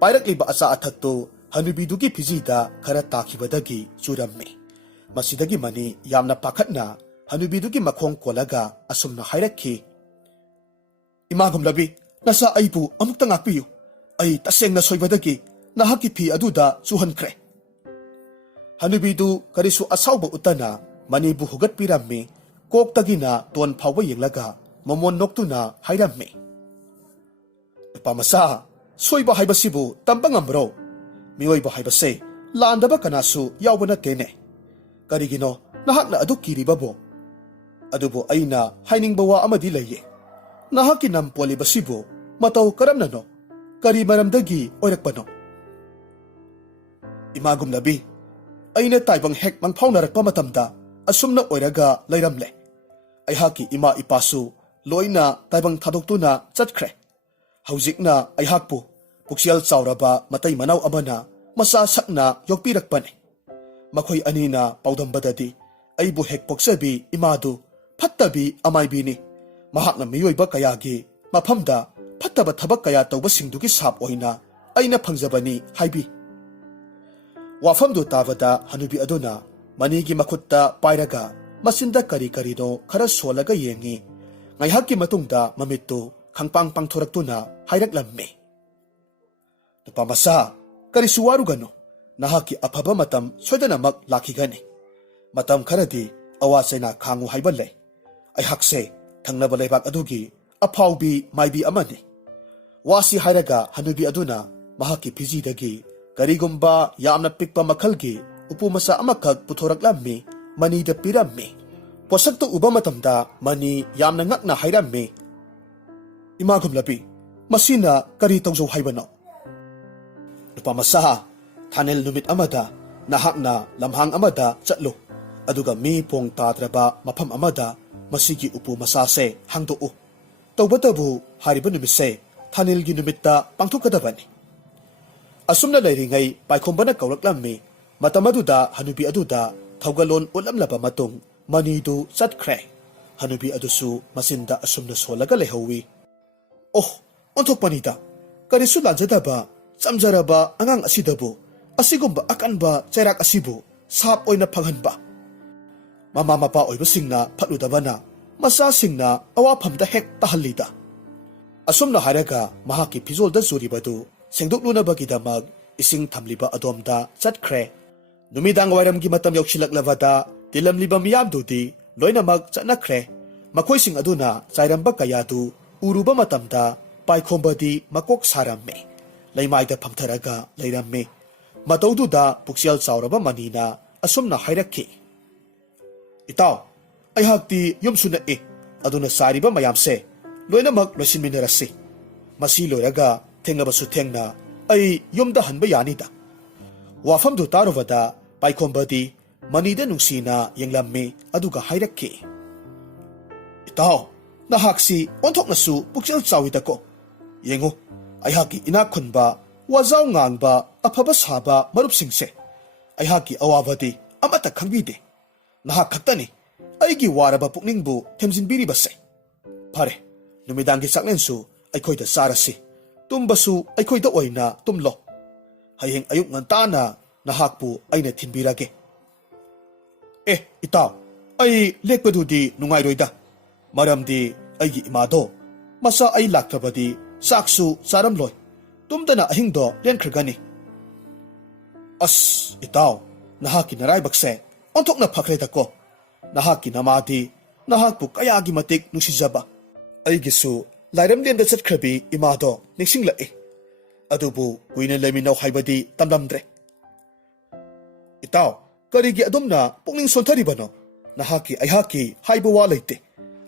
ꯄꯥꯏꯔꯛꯂꯤꯕ ꯑꯆꯥ ꯑꯊꯛꯇꯨ ꯍꯅꯨꯕꯤꯗꯨꯒꯤ ꯐꯤꯖꯤꯗ ꯈꯔ ꯇꯥꯈꯤꯕꯗꯒꯤ ꯆꯨꯔꯝꯃꯤ꯫ ꯃꯁꯤꯗꯒꯤ ꯃꯅꯤ ꯌꯥꯝꯅ ꯄꯥꯈꯠꯅ ꯍꯅꯨꯕꯤꯗꯨꯒꯤ ꯃꯈꯣꯡ ꯀꯣꯜꯂꯒ ꯑꯁꯨꯝꯅ ꯍꯥꯏꯔꯛꯈꯤ, ꯏꯃꯥꯒꯨꯝꯂꯕꯤ, ꯅꯆꯥ ꯑꯩꯕꯨ ꯑꯃꯨꯛꯇ ꯉꯥꯛꯄꯤꯌꯨ꯫ ꯑꯩ ꯇꯁꯦꯡꯅ ꯁꯣꯏꯕꯗꯒꯤ ꯅꯍꯥꯛꯀꯤ ꯐꯤ ꯑꯗꯨꯗ ꯆꯨꯍꯟꯈ꯭ꯔꯦ꯫ ꯍꯅꯨꯕꯤꯗꯨ ꯀꯔꯤꯁꯨ ꯑꯁꯥꯎꯕ ꯎꯠꯇꯅ ꯃꯅꯤꯕꯨ ꯍꯨꯒꯠꯄꯤꯔꯝꯃꯤ꯫ ꯀꯣꯛꯇꯒꯤꯅ ꯇꯣꯟ ꯐꯥꯎꯕ ꯌꯦꯡꯂꯒ ꯃꯃꯣꯟ ꯅꯣꯛꯇꯨꯅ ꯍꯥꯏꯔꯝꯃꯤ, ꯅꯨꯄꯥ ꯃꯆꯥ, ꯁꯣꯏꯕ ꯍꯥꯏꯕꯁꯤꯕꯨ ꯇꯝꯕ ꯉꯝꯕ꯭ꯔꯣ? ꯃꯤꯑꯣꯏꯕ ꯍꯥꯏꯕꯁꯦ ꯂꯥꯟꯗꯕ ꯀꯅꯥꯁꯨ ꯌꯥꯎꯕ ꯅꯠꯇꯦꯅꯦ꯫ ꯀꯔꯤꯒꯤꯅꯣ ꯅꯍꯥꯛꯅ ꯑꯗꯨ ꯀꯤꯔꯤꯕꯕꯣ? ꯑꯗꯨꯕꯨ ꯑꯩꯅ ꯍꯥꯏꯅꯤꯡꯕ ꯋꯥ ꯑꯃꯗꯤ ꯂꯩꯌꯦ꯫ ꯅꯍꯥꯛꯀꯤ ꯅꯝ ꯄꯣꯜꯂꯤꯕꯁꯤꯕꯨ ꯃꯇꯧ ꯀꯔꯝꯅꯅꯣ? ꯀꯔꯤ ꯃꯔꯝꯗꯒꯤ ꯑꯣꯏꯔꯛꯄꯅꯣ? ꯏꯃꯥꯒꯨꯝꯂꯕꯤ, ꯑꯩꯅ ꯇꯥꯏꯕꯪ ꯍꯦꯛ ꯃꯪꯐꯥꯎꯅꯔꯛꯄ ꯃꯇꯝꯗ ꯑꯁꯨꯝꯅ ꯑꯣꯏꯔꯒ ꯂꯩꯔꯝꯂꯦ꯫ ꯑꯩꯍꯥꯛꯀꯤ ꯏꯃꯥ ꯏꯄꯥꯁꯨ ꯂꯣꯏꯅ ꯇꯥꯏꯕꯪ ꯊꯥꯗꯣꯛꯇꯨꯅ ꯆꯠꯈ꯭ꯔꯦ꯫ ꯍꯧꯖꯤꯛꯅ ꯑꯩꯍꯥꯛꯄꯨ ꯄꯨꯛꯆꯦꯜ ꯆꯥꯎꯔꯕ ꯃꯇꯩ ꯃꯅꯥꯎ ꯑꯃꯅ ꯃꯆꯥ ꯁꯛꯅ ꯌꯣꯛꯄꯤꯔꯛꯄꯅꯤ꯫ ꯃꯈꯣꯏ ꯑꯅꯤꯅ ꯄꯥꯎꯗꯝꯕꯗꯗꯤ ꯑꯩꯕꯨ ꯍꯦꯛ ꯄꯣꯛꯆꯕꯤ ꯏꯃꯥꯗꯨ ꯐꯠꯇꯕꯤ ꯑꯃꯥꯏꯕꯤꯅꯤ꯫ ꯃꯍꯥꯛꯅ ꯃꯤꯑꯣꯏꯕ ꯀꯌꯥꯒꯤ ꯃꯐꯝꯗ ꯐꯠꯇꯕ ꯊꯕꯛ ꯀꯌꯥ ꯇꯧꯕꯁꯤꯡꯗꯨꯒꯤ ꯁꯥꯞ ꯑꯣꯏꯅ ꯑꯩꯅ ꯐꯪꯖꯕꯅꯤ ꯍꯥꯏꯕꯤ꯫ ꯋꯥꯐꯝꯗꯨ ꯇꯥꯕꯗ ꯍꯅꯨꯕꯤ ꯑꯗꯨꯅ ꯃꯅꯤꯒꯤ ꯃꯈꯨꯠꯇ ꯄꯥꯏꯔꯒ ꯃꯆꯤꯟꯗ ꯀꯔꯤ ꯀꯔꯤꯅೋ ꯈꯔ ꯁꯣꯜꯂꯒ ꯌꯦꯡꯉꯤ꯫ ꯉꯥꯏꯍꯥꯛꯀꯤ ꯃꯇꯨꯡꯗ ꯃꯃꯤꯠꯇꯨ ꯈꯪꯄꯥꯡ ꯄꯥꯡꯊꯣꯔꯛꯇꯨꯅ ꯍꯥꯏꯔꯛꯂꯝꯃꯤ, ꯅꯨꯄꯥ ꯃꯆꯥ, ꯀꯔꯤꯁꯨ ꯋꯥꯔꯨꯒꯅꯨ꯫ ꯅꯍꯥꯛꯀꯤ ꯑꯐꯕ ꯃꯇꯝ ꯁꯣꯏꯗꯅꯃꯛ ꯂꯥꯛꯈꯤꯒꯅꯤ꯫ ꯃꯇꯝ ꯈꯔꯗꯤ ꯑꯋꯥ ꯆꯩꯅꯥ ꯈꯥꯡꯉꯨ ꯍꯥꯏꯕ ꯂꯩ꯫ ꯑꯩꯍꯥꯛꯁꯦ ꯊꯪꯅꯕ ꯂꯩꯕꯥꯛ ꯑꯗꯨꯒꯤ ꯑꯐꯥꯎꯕꯤ ꯃꯥꯏꯕꯤ ꯑꯃꯅꯤ꯫ ꯋꯥꯁꯤ ꯍꯥꯏꯔꯒ ꯍꯅꯨꯕꯤ ꯑꯗꯨꯅ ꯃꯍꯥꯛꯀꯤ ꯐꯤꯖꯤꯗꯒꯤ ꯀꯔꯤꯒꯨꯝꯕ ꯌꯥꯝꯅ ꯄꯤꯛꯄ ꯃꯈꯜꯒꯤ ꯎꯄꯨ ꯃꯆꯥ ꯑꯃꯈꯛ ꯄꯨꯊꯣꯔꯛꯂꯝꯃꯤ꯫ ꯃꯅꯤꯗ ꯄꯤꯔꯝꯃꯤ꯫ ꯄꯣꯠꯁꯛꯇꯨ ꯎꯕ ꯃꯇꯝꯗ ꯃꯅꯤ ꯌꯥꯝꯅ ꯉꯛꯅ ꯍꯥꯏꯔꯝꯃꯤ, ꯏꯃꯥꯒꯨꯝꯂꯕꯤ, ꯃꯁꯤꯅ ꯀꯔꯤ ꯇꯧꯖꯧ ꯍꯥꯏꯕꯅꯣ? ꯅꯨꯄꯥ ꯃꯆꯥ, ꯊꯥꯅꯦꯜ ꯅꯨꯃꯤꯠ ꯑꯃꯗ ꯅꯍꯥꯛꯅ ꯂꯝꯍꯥꯡ ꯑꯃꯗ ꯆꯠꯂꯨ꯫ ꯑꯗꯨꯒ ꯃꯤ ꯄꯣꯡ ꯇꯥꯗ꯭ꯔꯕ ꯃꯐꯝ ꯑꯃꯗ ꯃꯁꯤꯒꯤ ꯎꯄꯨ ꯃꯆꯥꯁꯦ ꯍꯥꯡꯗꯣꯛꯎ꯫ ꯇꯧꯕꯇꯕꯨ ꯍꯥꯏꯔꯤꯕ ꯅꯨꯃꯤꯠꯁꯦ ꯊꯥꯅꯦꯜꯒꯤ ꯅꯨꯃꯤꯠꯇ ꯄꯥꯡꯊꯣꯛꯀꯗꯕꯅꯤ꯫ ꯑꯁꯨꯝꯅ ꯂꯩꯔꯤꯉꯩ ꯄꯥꯏꯈꯣꯝꯕꯅ ꯀꯧꯔꯛꯂꯝꯃꯤ꯫ ꯃꯇꯝ ꯑꯗꯨꯗ ꯍꯅꯨꯕꯤ ꯑꯗꯨꯗ ꯊꯧꯒꯜꯂꯣꯟ ꯎꯠꯂꯝꯂꯕ ꯃꯇꯨꯡ ꯃꯅꯤꯗꯨ ꯆꯠꯈ꯭ꯔꯦ꯫ ꯍꯅꯨꯕꯤ ꯑꯗꯨꯁꯨ ꯃꯆꯤꯟꯗ ꯑꯁꯨꯝꯅ ꯁꯣꯜꯂꯒ ꯂꯩꯍꯧꯋꯤ꯫ ꯑꯣꯍ, ꯑꯣꯟꯊꯣꯛꯄꯅꯤꯗ! ꯀꯔꯤꯁꯨ ꯂꯥꯟꯖꯗꯕ ꯆꯝꯖꯔꯕ ꯑꯉꯥꯡ ꯑꯁꯤꯗꯕꯨ ꯑꯁꯤꯒꯨꯝꯕ ꯑꯀꯟꯕ ꯆꯩꯔꯥꯛ ꯑꯁꯤꯕꯨ ꯁꯥꯞ ꯑꯣꯏꯅ ꯐꯪꯍꯟꯕ! ꯃꯃꯥ ꯃꯄꯥ ꯑꯣꯏꯕꯁꯤꯡꯅ ꯐꯠꯂꯨꯗꯕꯅ ꯃꯆꯥꯁꯤꯡꯅ ꯑꯋꯥꯐꯝꯗ ꯍꯦꯛ ꯇꯥꯍꯜꯂꯤꯗ꯫ ꯑꯁꯨꯝꯅ ꯍꯥꯏꯔꯒ ꯃꯍꯥꯛꯀꯤ ꯐꯤꯖꯣꯜꯗ ꯆꯨꯔꯤꯕꯗꯨ ꯁꯦꯡꯗꯣꯛꯂꯨꯅꯕꯒꯤꯗꯃꯛ ꯏꯁꯤꯡ ꯊꯝꯂꯤꯕ ꯑꯗꯣꯝꯗ ꯆꯠꯈ꯭ꯔꯦ꯫ ꯅꯨꯃꯤꯗꯥꯡ ꯋꯥꯏꯔꯝꯒꯤ ꯃꯇꯝ ꯌꯧꯁꯤꯜꯂꯛꯂꯕꯗ ꯇꯤꯜꯂꯝꯂꯤꯕ ꯃꯤꯌꯥꯝꯗꯨꯗꯤ ꯂꯣꯏꯅꯃꯛ ꯆꯠꯅꯈ꯭ꯔꯦ꯫ ꯃꯈꯣꯏꯁꯤꯡ ꯑꯗꯨꯅ ꯆꯥꯏꯔꯝꯕ ꯀꯌꯥꯗꯨ ꯎꯔꯨꯕ ꯃꯇꯝꯗ ꯄꯥꯏꯈꯣꯝꯕꯗꯤ ꯃꯀꯣꯛ ꯁꯥꯔꯝꯃꯤ꯫ ꯂꯩꯃꯥꯏꯗ ꯐꯝꯊꯔꯒ ꯂꯩꯔꯝꯃꯤ꯫ ꯃꯇꯧꯗꯨꯗ ꯄꯨꯛꯆꯦꯜ ꯆꯥꯎꯔꯕ ꯃꯅꯤꯅ ꯑꯁꯨꯝꯅ ꯍꯥꯏꯔꯛꯈꯤ꯫ ꯏꯇꯥꯎ, ꯑꯩꯍꯥꯛꯇꯤ ꯌꯨꯝꯁꯨ ꯅꯛꯏ, ꯑꯗꯨꯅ ꯆꯥꯏꯔꯤꯕ ꯃꯌꯥꯝꯁꯦ ꯂꯣꯏꯅꯃꯛ ꯂꯣꯏꯁꯤꯟꯃꯤꯟꯅꯔꯁꯤ꯫ ꯃꯁꯤ ꯂꯣꯏꯔꯒ ꯊꯦꯡꯅꯕꯁꯨ ꯊꯦꯡꯅ ꯑꯩ ꯌꯨꯝꯗ ꯍꯟꯕ ꯌꯥꯅꯤꯗ꯫ ꯋꯥꯐꯝꯗꯨ ꯇꯥꯔꯨꯕꯗ ꯄꯥꯏꯈꯣꯝꯕꯗꯤ ꯃꯅꯤꯗ ꯅꯨꯡꯁꯤꯅ ꯌꯦꯡꯂꯝꯃꯤ ꯑꯗꯨꯒ ꯍꯥꯏꯔꯛꯈꯤ꯫ ꯏꯇꯥꯎ, ꯅꯍꯥꯛꯁꯤ ꯑꯣꯟꯊꯣꯛꯅꯁꯨ ꯄꯨꯛꯆꯦꯜ ꯆꯥꯎꯏꯗꯀꯣ꯫ ꯌꯦꯡꯉꯨ, ꯑꯩꯍꯥꯛꯀꯤ ꯏꯅꯥꯛ ꯈꯨꯟꯕ, ꯋꯥꯖꯥꯎ ꯉꯥꯡꯕ, ꯑꯐꯕ ꯁꯥꯕ ꯃꯔꯨꯞꯁꯤꯡꯁꯦ ꯑꯩꯍꯥꯛꯀꯤ ꯑꯋꯥꯕꯗꯤ ꯑꯃꯠꯇ ꯈꯪꯕꯤꯗꯦ꯫ ꯅꯍꯥꯛ ꯈꯛꯇꯅꯤ ꯑꯩꯒꯤ ꯋꯥꯔꯕ ꯄꯨꯛꯅꯤꯡꯕꯨ ꯊꯦꯝꯖꯤꯟꯕꯤꯔꯤꯕꯁꯦ꯫ ꯐꯔꯦ, ꯅꯨꯃꯤꯗꯥꯡꯒꯤ ꯆꯥꯛꯂꯦꯟꯁꯨ ꯑꯩꯈꯣꯏꯗ ꯆꯥꯔꯁꯤ, ꯇꯨꯝꯕꯁꯨ ꯑꯩꯈꯣꯏꯗ ꯑꯣꯏꯅ ꯇꯨꯝꯂꯣ꯫ ꯍꯌꯦꯡ ꯑꯌꯨꯛ ꯉꯟꯇꯥꯅ ꯅꯍꯥꯛꯄꯨ ꯑꯩꯅ ꯊꯤꯟꯕꯤꯔꯒꯦ꯫ ꯏꯇꯥꯎ, ꯑꯩ ꯂꯦꯛꯄꯗꯨꯗꯤ ꯅꯨꯡꯉꯥꯏꯔꯣꯏꯗ, ꯃꯔꯝꯗꯤ ꯑꯩꯒꯤ ꯏꯃꯥꯗꯣ ꯃꯆꯥ ꯑꯩ ꯂꯥꯛꯇ꯭ꯔꯕꯗꯤ ꯆꯥꯛꯁꯨ ꯆꯥꯔꯝꯂꯣꯏ, ꯇꯨꯝꯗꯅ ꯑꯍꯤꯡꯗꯣ ꯂꯦꯟꯈ꯭ꯔꯒꯅꯤ꯫ ꯑꯁ ꯏꯇꯥꯎ, ꯅꯍꯥꯛꯀꯤ ꯅꯔꯥꯏꯕꯛꯁꯦ ꯑꯣꯟꯊꯣꯛꯅ ꯐꯈ꯭ꯔꯦꯗꯀꯣ꯫ ꯅꯍꯥꯛꯀꯤ ꯅꯃꯥꯗꯤ ꯅꯍꯥꯛꯄꯨ ꯀꯌꯥꯒꯤ ꯃꯇꯤꯛ ꯅꯨꯡꯁꯤꯖꯕ꯫ ꯑꯩꯒꯤꯁꯨ ꯂꯥꯏꯔꯝꯂꯦꯟꯗ ꯆꯠꯈ꯭ꯔꯕꯤ ꯏꯃꯥꯗꯣ ꯅꯤꯡꯁꯤꯡꯂꯛꯏ꯫ ꯑꯗꯨꯕꯨ ꯀꯨꯏꯅ ꯂꯩꯃꯤꯟꯅꯧ ꯍꯥꯏꯕꯗꯤ ꯇꯝꯂꯝꯗ꯭ꯔꯦ꯫ ꯏꯇꯥꯎ, ꯀꯔꯤꯒꯤ ꯑꯗꯨꯝꯅ ꯄꯨꯛꯅꯤꯡ ꯁꯣꯟꯊꯔꯤꯕꯅꯣ? ꯅꯍꯥꯛꯀꯤ ꯑꯩꯍꯥꯛꯀꯤ ꯍꯥꯏꯕ ꯋꯥ ꯂꯩꯇꯦ꯫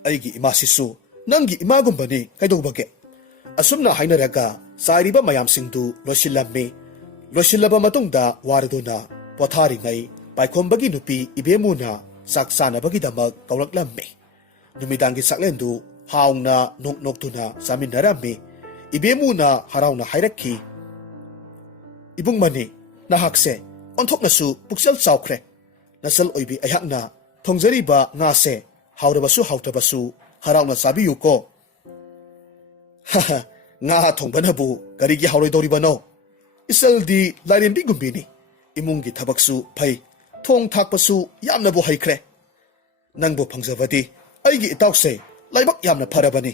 ꯑꯩꯒꯤ ꯏꯃꯥꯁꯤꯁꯨ ꯅꯪꯒꯤ ꯏꯃꯥꯒꯨꯝꯕꯅꯤ ꯀꯩꯗꯧꯕꯒꯦ? ꯑꯁꯨꯝꯅ ꯍꯥꯏꯅꯔꯒ ꯆꯥꯏꯔꯤꯕ ꯃꯌꯥꯝꯁꯤꯡꯗꯨ ꯂꯣꯏꯁꯤꯜꯂꯝꯃꯤ꯫ ꯂꯣꯏꯁꯤꯜꯂꯕ ꯃꯇꯨꯡꯗ ꯋꯥꯔꯗꯨꯅ ꯄꯣꯊꯥꯔꯤꯉꯩ ꯄꯥꯏꯈꯣꯝꯕꯒꯤ ꯅꯨꯄꯤ ꯏꯕꯦꯝꯃꯨꯅ ꯆꯥꯛ ꯆꯥꯅꯕꯒꯤꯗꯃꯛ ꯀꯧꯔꯛꯂꯝꯃꯤ꯫ ꯅꯨꯃꯤꯗꯥꯡꯒꯤ ꯆꯥꯛꯂꯦꯟꯗꯨ ꯍꯥꯎꯅ ꯅꯣꯛ ꯅꯣꯛꯇꯨꯅ ꯆꯥꯃꯤꯟꯅꯔꯝꯃꯤ꯫ ꯏꯕꯦꯝꯃꯨꯅ ꯍꯔꯥꯎꯅ ꯍꯥꯏꯔꯛꯈꯤ꯫ ꯏꯕꯨꯡ ꯃꯅꯤ, ꯅꯍꯥꯛꯁꯦ ꯑꯣꯟꯊꯣꯛꯅꯁꯨ ꯄꯨꯛꯆꯦꯜ ꯆꯥꯎꯈ꯭ꯔꯦ꯫ ꯅꯆꯜ ꯑꯣꯏꯕꯤ ꯑꯩꯍꯥꯛꯅ ꯊꯣꯡꯖꯔꯤꯕ ꯉꯥꯁꯦ ꯍꯥꯎꯔꯕꯁꯨ ꯍꯥꯎꯇꯕꯁꯨ ꯍꯔꯥꯎꯅ ꯆꯥꯕꯤꯌꯨꯀꯣ꯫ ꯉꯥ ꯊꯣꯡꯕꯅꯕꯨ ꯀꯔꯤꯒꯤ ꯍꯥꯎꯔꯣꯏꯗꯧꯔꯤꯕꯅꯣ? ꯏꯆꯜꯗꯤ ꯂꯥꯏꯔꯦꯝꯕꯤꯒꯨꯝꯕꯤꯅꯤ, ꯏꯃꯨꯡꯒꯤ ꯊꯕꯛꯁꯨ ꯐꯩ, ꯊꯣꯡ ꯊꯥꯛꯄꯁꯨ ꯌꯥꯝꯅꯕꯨ ꯍꯩꯈ꯭ꯔꯦ꯫ ꯅꯪꯕꯨ ꯐꯪꯖꯕꯗꯤ ꯑꯩꯒꯤ ꯏꯇꯥꯎꯁꯦ ꯂꯥꯏꯕꯛ ꯌꯥꯝꯅ ꯐꯔꯕꯅꯤ꯫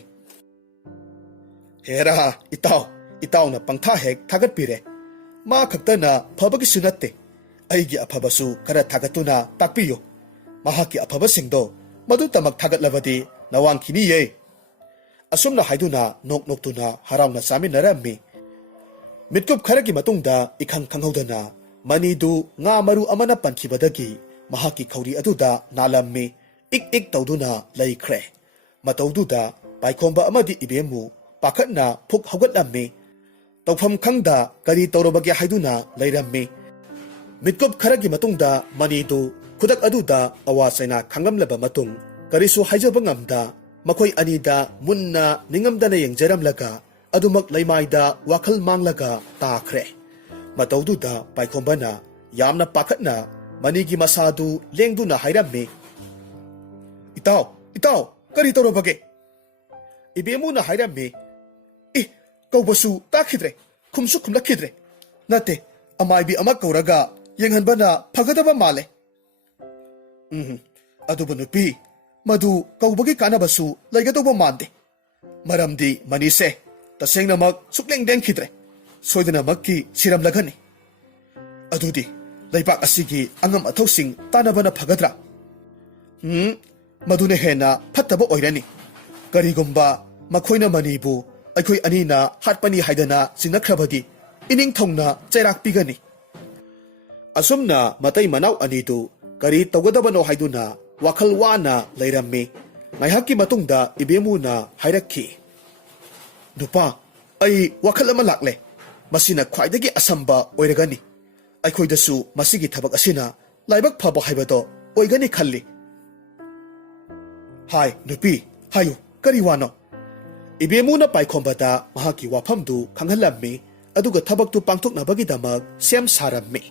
ꯍꯦꯔꯥ ꯏꯇꯥꯎ, ꯏꯇꯥꯎꯅ ꯄꯪꯊꯥ ꯍꯦꯛ ꯊꯥꯒꯠꯄꯤꯔꯦ꯫ ꯃꯥ ꯈꯛꯇꯅ ꯐꯕꯒꯤꯁꯨ ꯅꯠꯇꯦ, ꯑꯩꯒꯤ ꯑꯐꯕꯁꯨ ꯈꯔ ꯊꯥꯒꯠꯇꯨꯅ ꯇꯥꯛꯄꯤꯌꯨ꯫ ꯃꯍꯥꯛꯀꯤ ꯑꯐꯕꯁꯤꯡꯗꯣ ꯃꯗꯨꯇꯃꯛ ꯊꯥꯒꯠꯂꯕꯗꯤ ꯅꯋꯥꯡꯈꯤꯅꯤꯌꯦ꯫ ꯑꯁꯨꯝꯅ ꯍꯥꯏꯗꯨꯅ ꯅꯣꯛ ꯅꯣꯛꯇꯨꯅ ꯍꯔꯥꯎꯅ ꯆꯥꯃꯤꯟꯅꯔꯝꯃꯤ꯫ ꯃꯤꯠꯀꯨꯞ ꯈꯔꯒꯤ ꯃꯇꯨꯡꯗ ꯏꯈꯪ ꯈꯪꯍꯧꯗꯅ ꯃꯅꯤꯗꯨ ꯉꯥ ꯃꯔꯨ ꯑꯃꯅ ꯄꯟꯈꯤꯕꯗꯒꯤ ꯃꯍꯥꯛꯀꯤ ꯈꯧꯔꯤ ꯑꯗꯨꯗ ꯅꯥꯜꯂꯝꯃꯤ꯫ ꯏꯛ ꯏꯛ ꯇꯧꯗꯨꯅ ꯂꯩꯈ꯭ꯔꯦ꯫ ꯃꯇꯧꯗꯨꯗ ꯄꯥꯏꯈꯣꯝꯕ ꯑꯃꯗꯤ ꯏꯕꯦꯝꯃꯨ ꯄꯥꯈꯠꯅ ꯐꯨꯛ ꯍꯧꯒꯠꯂꯝꯃꯤ꯫ ꯇꯧꯐꯝ ꯈꯪꯗ ꯀꯔꯤ ꯇꯧꯔꯕꯒꯦ ꯍꯥꯏꯗꯨꯅ ꯂꯩꯔꯝꯃꯤ꯫ ꯃꯤꯠꯀꯨꯞ ꯈꯔꯒꯤ ꯃꯇꯨꯡꯗ ꯃꯅꯤꯗꯨ ꯈꯨꯗꯛ ꯑꯗꯨꯗ ꯑꯋꯥ ꯆꯩꯅꯥ ꯈꯪꯂꯝꯂꯕ ꯃꯇꯨꯡ ꯀꯔꯤꯁꯨ ꯍꯥꯏꯖꯕ ꯉꯝꯗ ꯃꯈꯣꯏ ꯑꯅꯤꯗ ꯃꯨꯟꯅ ꯅꯤꯡꯉꯝꯗꯅ ꯌꯦꯡꯖꯔꯝꯂꯒ ꯑꯗꯨꯃꯛ ꯂꯩꯃꯥꯏꯗ ꯋꯥꯈꯜ ꯃꯥꯡꯂꯒ ꯇꯥꯈ꯭ꯔꯦ꯫ ꯃꯇꯧꯗꯨꯗ ꯄꯥꯏꯈꯣꯝꯕꯅ ꯌꯥꯝꯅ ꯄꯥꯈꯠꯅ ꯃꯅꯤꯒꯤ ꯃꯁꯥꯗꯨ ꯂꯦꯡꯗꯨꯅ ꯍꯥꯏꯔꯝꯃꯤ꯫ ꯏꯇꯥꯎ, ꯏꯇꯥꯎ, ꯀꯔꯤ ꯇꯧꯔꯕꯒꯦ? ꯏꯕꯦꯝꯃꯨꯅ ꯍꯥꯏꯔꯝꯃꯤ꯫ ꯀꯧꯕꯁꯨ ꯇꯥꯈꯤꯗ꯭ꯔꯦ, ꯈꯨꯝꯁꯨ ꯈꯨꯝꯂꯛꯈꯤꯗ꯭ꯔꯦ꯫ ꯅꯠꯇꯦ, ꯑꯃꯥꯏꯕꯤ ꯑꯃ ꯀꯧꯔꯒ ꯌꯦꯡꯍꯟꯕꯅ ꯐꯒꯗꯕ ꯃꯥꯜꯂꯦ꯫ ꯑꯗꯨꯕꯨ ꯅꯨꯄꯤ, ꯃꯗꯨ ꯀꯧꯕꯒꯤ ꯀꯥꯟꯅꯕꯁꯨ ꯂꯩꯒꯗꯧꯕ ꯃꯥꯟꯗꯦ꯫ ꯃꯔꯝꯗꯤ ꯃꯅꯤꯁꯦ ꯇꯁꯦꯡꯅꯃꯛ ꯁꯨꯛꯂꯦꯡ ꯂꯦꯡꯈꯤꯗ꯭ꯔꯦ, ꯁꯣꯏꯗꯅꯃꯛꯀꯤ ꯁꯤꯔꯝꯂꯒꯅꯤ꯫ ꯑꯗꯨꯗꯤ ꯂꯩꯕꯥꯛ ꯑꯁꯤꯒꯤ ꯑꯉꯝ ꯑꯊꯧꯁꯤꯡ ꯇꯥꯟꯅꯕꯅ ꯐꯒꯗ꯭ꯔꯥ? ꯃꯗꯨꯅ ꯍꯦꯟꯅ ꯐꯠꯇꯕ ꯑꯣꯏꯔꯅꯤ꯫ ꯀꯔꯤꯒꯨꯝꯕ ꯃꯈꯣꯏꯅ ꯃꯅꯤꯕꯨ ꯑꯩꯈꯣꯏ ꯑꯅꯤꯅ ꯍꯥꯠꯄꯅꯤ ꯍꯥꯏꯗꯅ ꯆꯤꯡꯅꯈ꯭ꯔꯕꯗꯤ ꯏꯅꯤꯡꯊꯧꯅ ꯆꯩꯔꯥꯛ ꯄꯤꯒꯅꯤ꯫ ꯑꯁꯨꯝꯅ ꯃꯇꯩ ꯃꯅꯥꯎ ꯑꯅꯤꯗꯨ ꯀꯔꯤ ꯇꯧꯒꯗꯕꯅꯣ ꯍꯥꯏꯗꯨꯅ ꯋꯥꯈꯜ ꯋꯥꯅ ꯂꯩꯔꯝꯃꯤ꯫ ꯉꯥꯏꯍꯥꯛꯀꯤ ꯃꯇꯨꯡꯗ ꯏꯕꯦꯝꯃꯨꯅ ꯍꯥꯏꯔꯛꯈꯤ꯫ ꯅꯨꯄꯥ, ꯑꯩ ꯋꯥꯈꯜ ꯑꯃ ꯂꯥꯛꯂꯦ꯫ ꯃꯁꯤꯅ ꯈ꯭ꯋꯥꯏꯗꯒꯤ ꯑꯁꯝꯕ ꯑꯣꯏꯔꯒꯅꯤ꯫ ꯑꯩꯈꯣꯏꯗꯁꯨ ꯃꯁꯤꯒꯤ ꯊꯕꯛ ꯑꯁꯤꯅ ꯂꯥꯏꯕꯛ ꯐꯕ ꯍꯥꯏꯕꯗꯣ ꯑꯣꯏꯒꯅꯤ ꯈꯜꯂꯤ꯫ ꯍꯥꯏ ꯅꯨꯄꯤ, ꯍꯥꯏꯌꯨ, ꯀꯔꯤ ꯋꯥꯅꯣ? ꯏꯕꯦꯝꯃꯨꯅ ꯄꯥꯏꯈꯣꯝꯕꯗ ꯃꯍꯥꯛꯀꯤ ꯋꯥꯐꯝꯗꯨ ꯈꯪꯍꯜꯂꯝꯃꯤ꯫ aduga thabaktu pangthoknabagidamag sem sarammi.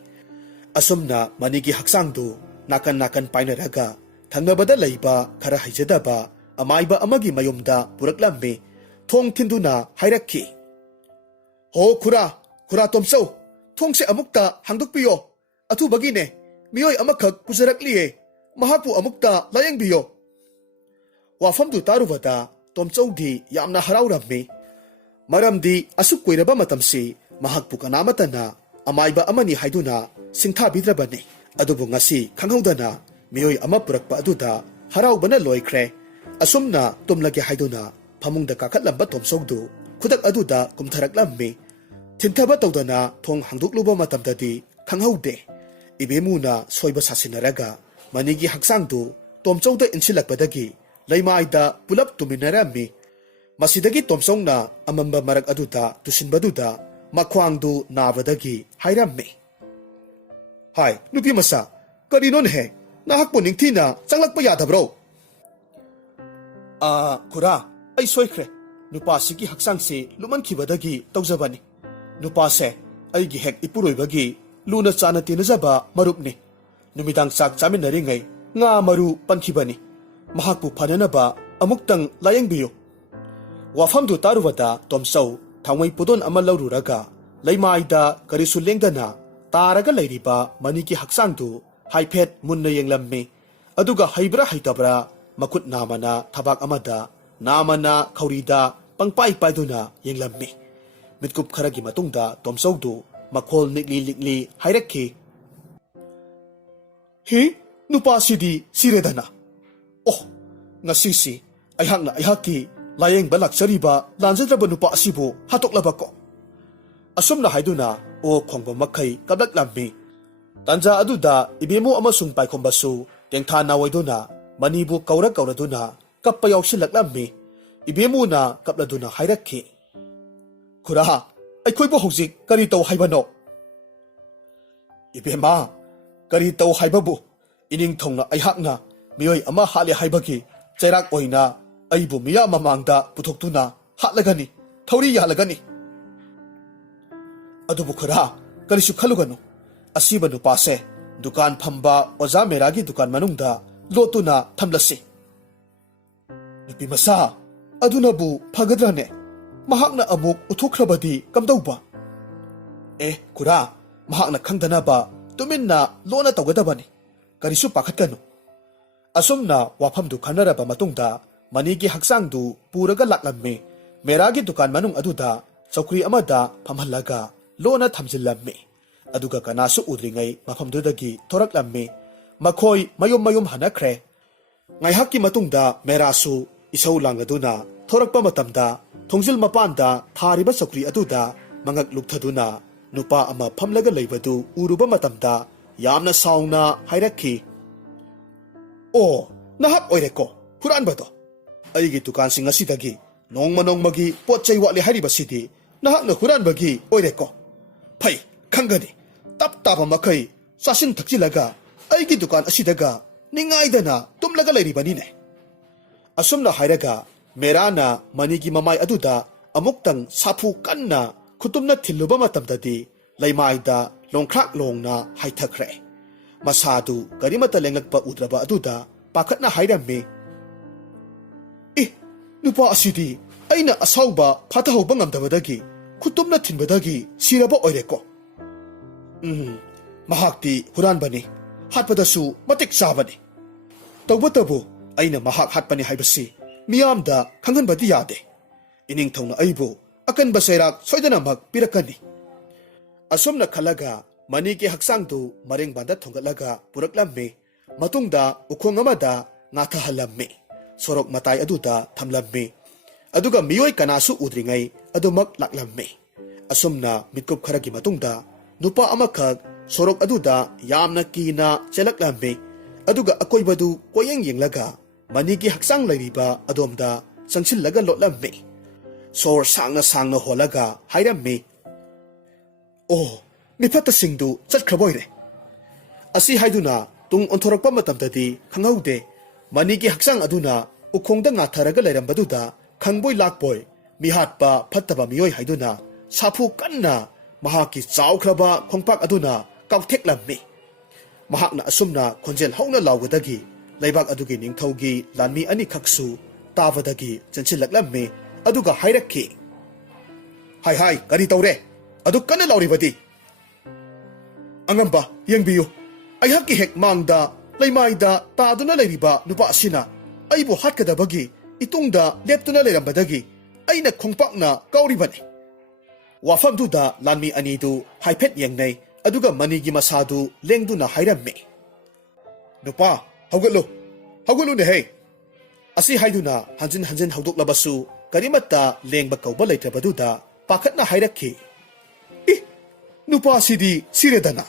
Asumna manigi haksangdu nakan painaraga thangnabada leiba khara haijadaba amaiba amagi mayumda puraklammi thong thinduna hairakhi. Ho khura tomsau thongse amukta hangdokpiyo athubagine miyoi amakhak pujarakliye mahakpu amukta layengbiyo. Wafamdu tarubada tomchaudi yamna haraurammi. Maramdi asuk koiraba matamsi mahakpu kanamatana amaiba amani haiduna singthabidrabani. Adubu ngasi khanghaudana miyoi ama purakpa aduda haraubana loikre. Asumna tumlage haiduna phamungda kakhatlamba tomsogdu khudak aduda kumtharaklammi. Thintaba tawdana thong hangdukluba matamdadi khanghaude. Ibemuna soiba sasinaraga manigi haksangdu tomchauda insilakpadagi leimaida pulap tuminarami. Masidagi tomsongna amamba marak aduda tusinbaduda makhwangdu nabadagi hairammi. Hai, nupi masa, karinon he, nahakpo ningthina changlakpa yadabro. Khura, ai soikre, nupasigi haksangsi lumankhibadagi tawjabani. Nupase, aigi hek ipuroibagi luna chana tinajaba marupni. Numidang sak chaminaringai nga maru pankhibani. Mahakpu phananaba amuktang layengbiyo. Wafamdu tarubada tomsau thangwai pudon ama laururaga leimaida karisu lengdana taraga leiriba manigi haksangdu haiphet munna yenglammi. Aduga haibra haitabra makut namana thabak amada namana khaurida pangpai paiduna yenglammi. Mitkup kharagi matungda tomsaudu makhol nikli hairakhi. Hi, nupasidi siredana. Oh, ngasisi aihakna aihaki layeng balak sariba lanjadraba nupa asibu hatoklabako. Asumna haiduna o khongba makhai kablaklammi. Tanja aduda ibemu amasung paikhombasu tengthana waiduna manibu kauraduna kappa yausilaklammi. Ibemu na kapladuna hairakhi. Khura, aikhoibu hojik kari taw haibano? Ibema, kari taw haibabu ining thongna aihakna miyoi ama hale haibagi chairak oina aibu miya mamangda puthokduna hatlagani thauri yahlagani. Adubu khura, karisu khaluganu. Asiba nupase dukan phamba oja meragi dukan manungda lotuna thamlasi. Nupi masa adunabu phagadrane mahakna amuk uthukhrabadi kamdauba. Khura, mahakna khangdanaba tuminna lona tawgadabani. Karisu pakhatkanu. Asumna wafamdu khanaraba matungda manigi haksangdu puraga laklammi. Meragi dukan manung aduda chawkri amada phamhallaga lona thamjillammi. Aduga kanasu udringai mafamdudagi thoraklammi. Makhoi mayum hanakre. Ngaihakki matungda merasu isau langaduna thorakpa matamda thongjil mapanda thariba chawkri aduda mangak lukthaduna nupa ama phamlaga leibadu uruba matamda yamna sauna hairakhi. Oh, nahak oireko huranbado. Aigi dukansing asidagi nongmagi potchai watli haribasidi nahakna huranbagi oireko. Phai khangani tap makai sasin thakjilaga aigi dukan asidaga ningaidana tumlaga leiribanine. Asumna hairaga merana manigi mamai aduda amuktang sapu kanna khutumna thilluba matamdadi leimaida longkhrak longna haithakre. Masadu karimata lenglakpa udraba aduda pakhatna hairammi. Nupa asidi aina asauba phatahauba ngamdabadagi khutumna thinbadagi siraba oireko. Mahakti huranbani hatpadasu matik sabani. Tawbatabu aina mahak hatpani haibasi miyamda khanghanbadi yade. Ining thongna aibu akanba sairak soidanamak pirakani. Asumna khalaga manigi haksangdu marengbanda thongatlaga puraklammi. Matungda ukhong amada ngathahallammi. Sorok matai aduda thamlammi. Aduga miyoi kanasu udringai adumak laklammi. Asumna mitkup kharagi matungda nupa amakhak sorok aduda yamna kina chelaklammi. Aduga akoibadu koyeng yenglaga manigi haksang leiriba adomda changsillaga lotlammi. Sor sangna holaga hairammi. Oh, mifatasingdu chatkhraboire. Asi haiduna tung onthorakpa matamdadi khanghaude manigi haksang aduna ukhongda ngatharaga lerambaduda khangboi lakboi mihatpa phattaba miyoi haiduna sapu kanna mahaki chawkhraba khongpak aduna kawtheklammi mahakna asumna khonjel hauna lawgadagi leibak adugi ningthaugi lanmi ani khaksu tabadagi chanchilaklammi aduga hairakki hai kari tawre adu kana lawribadi angamba yengbiyu aihakki hek mangda leimaida taduna leiriba nupa asina aibu hatkadabagi itungda leptuna leirambadagi aina khongpakna kauribani wafamduda lanmi anidu haiphet yengnei aduga manigi masadu lengduna hairammi nupa haugalu ne hey asi haiduna hanjin haudoklabasu karimata lengba kauba leitrabaduda pakhatna hairakki nupa sidi siredana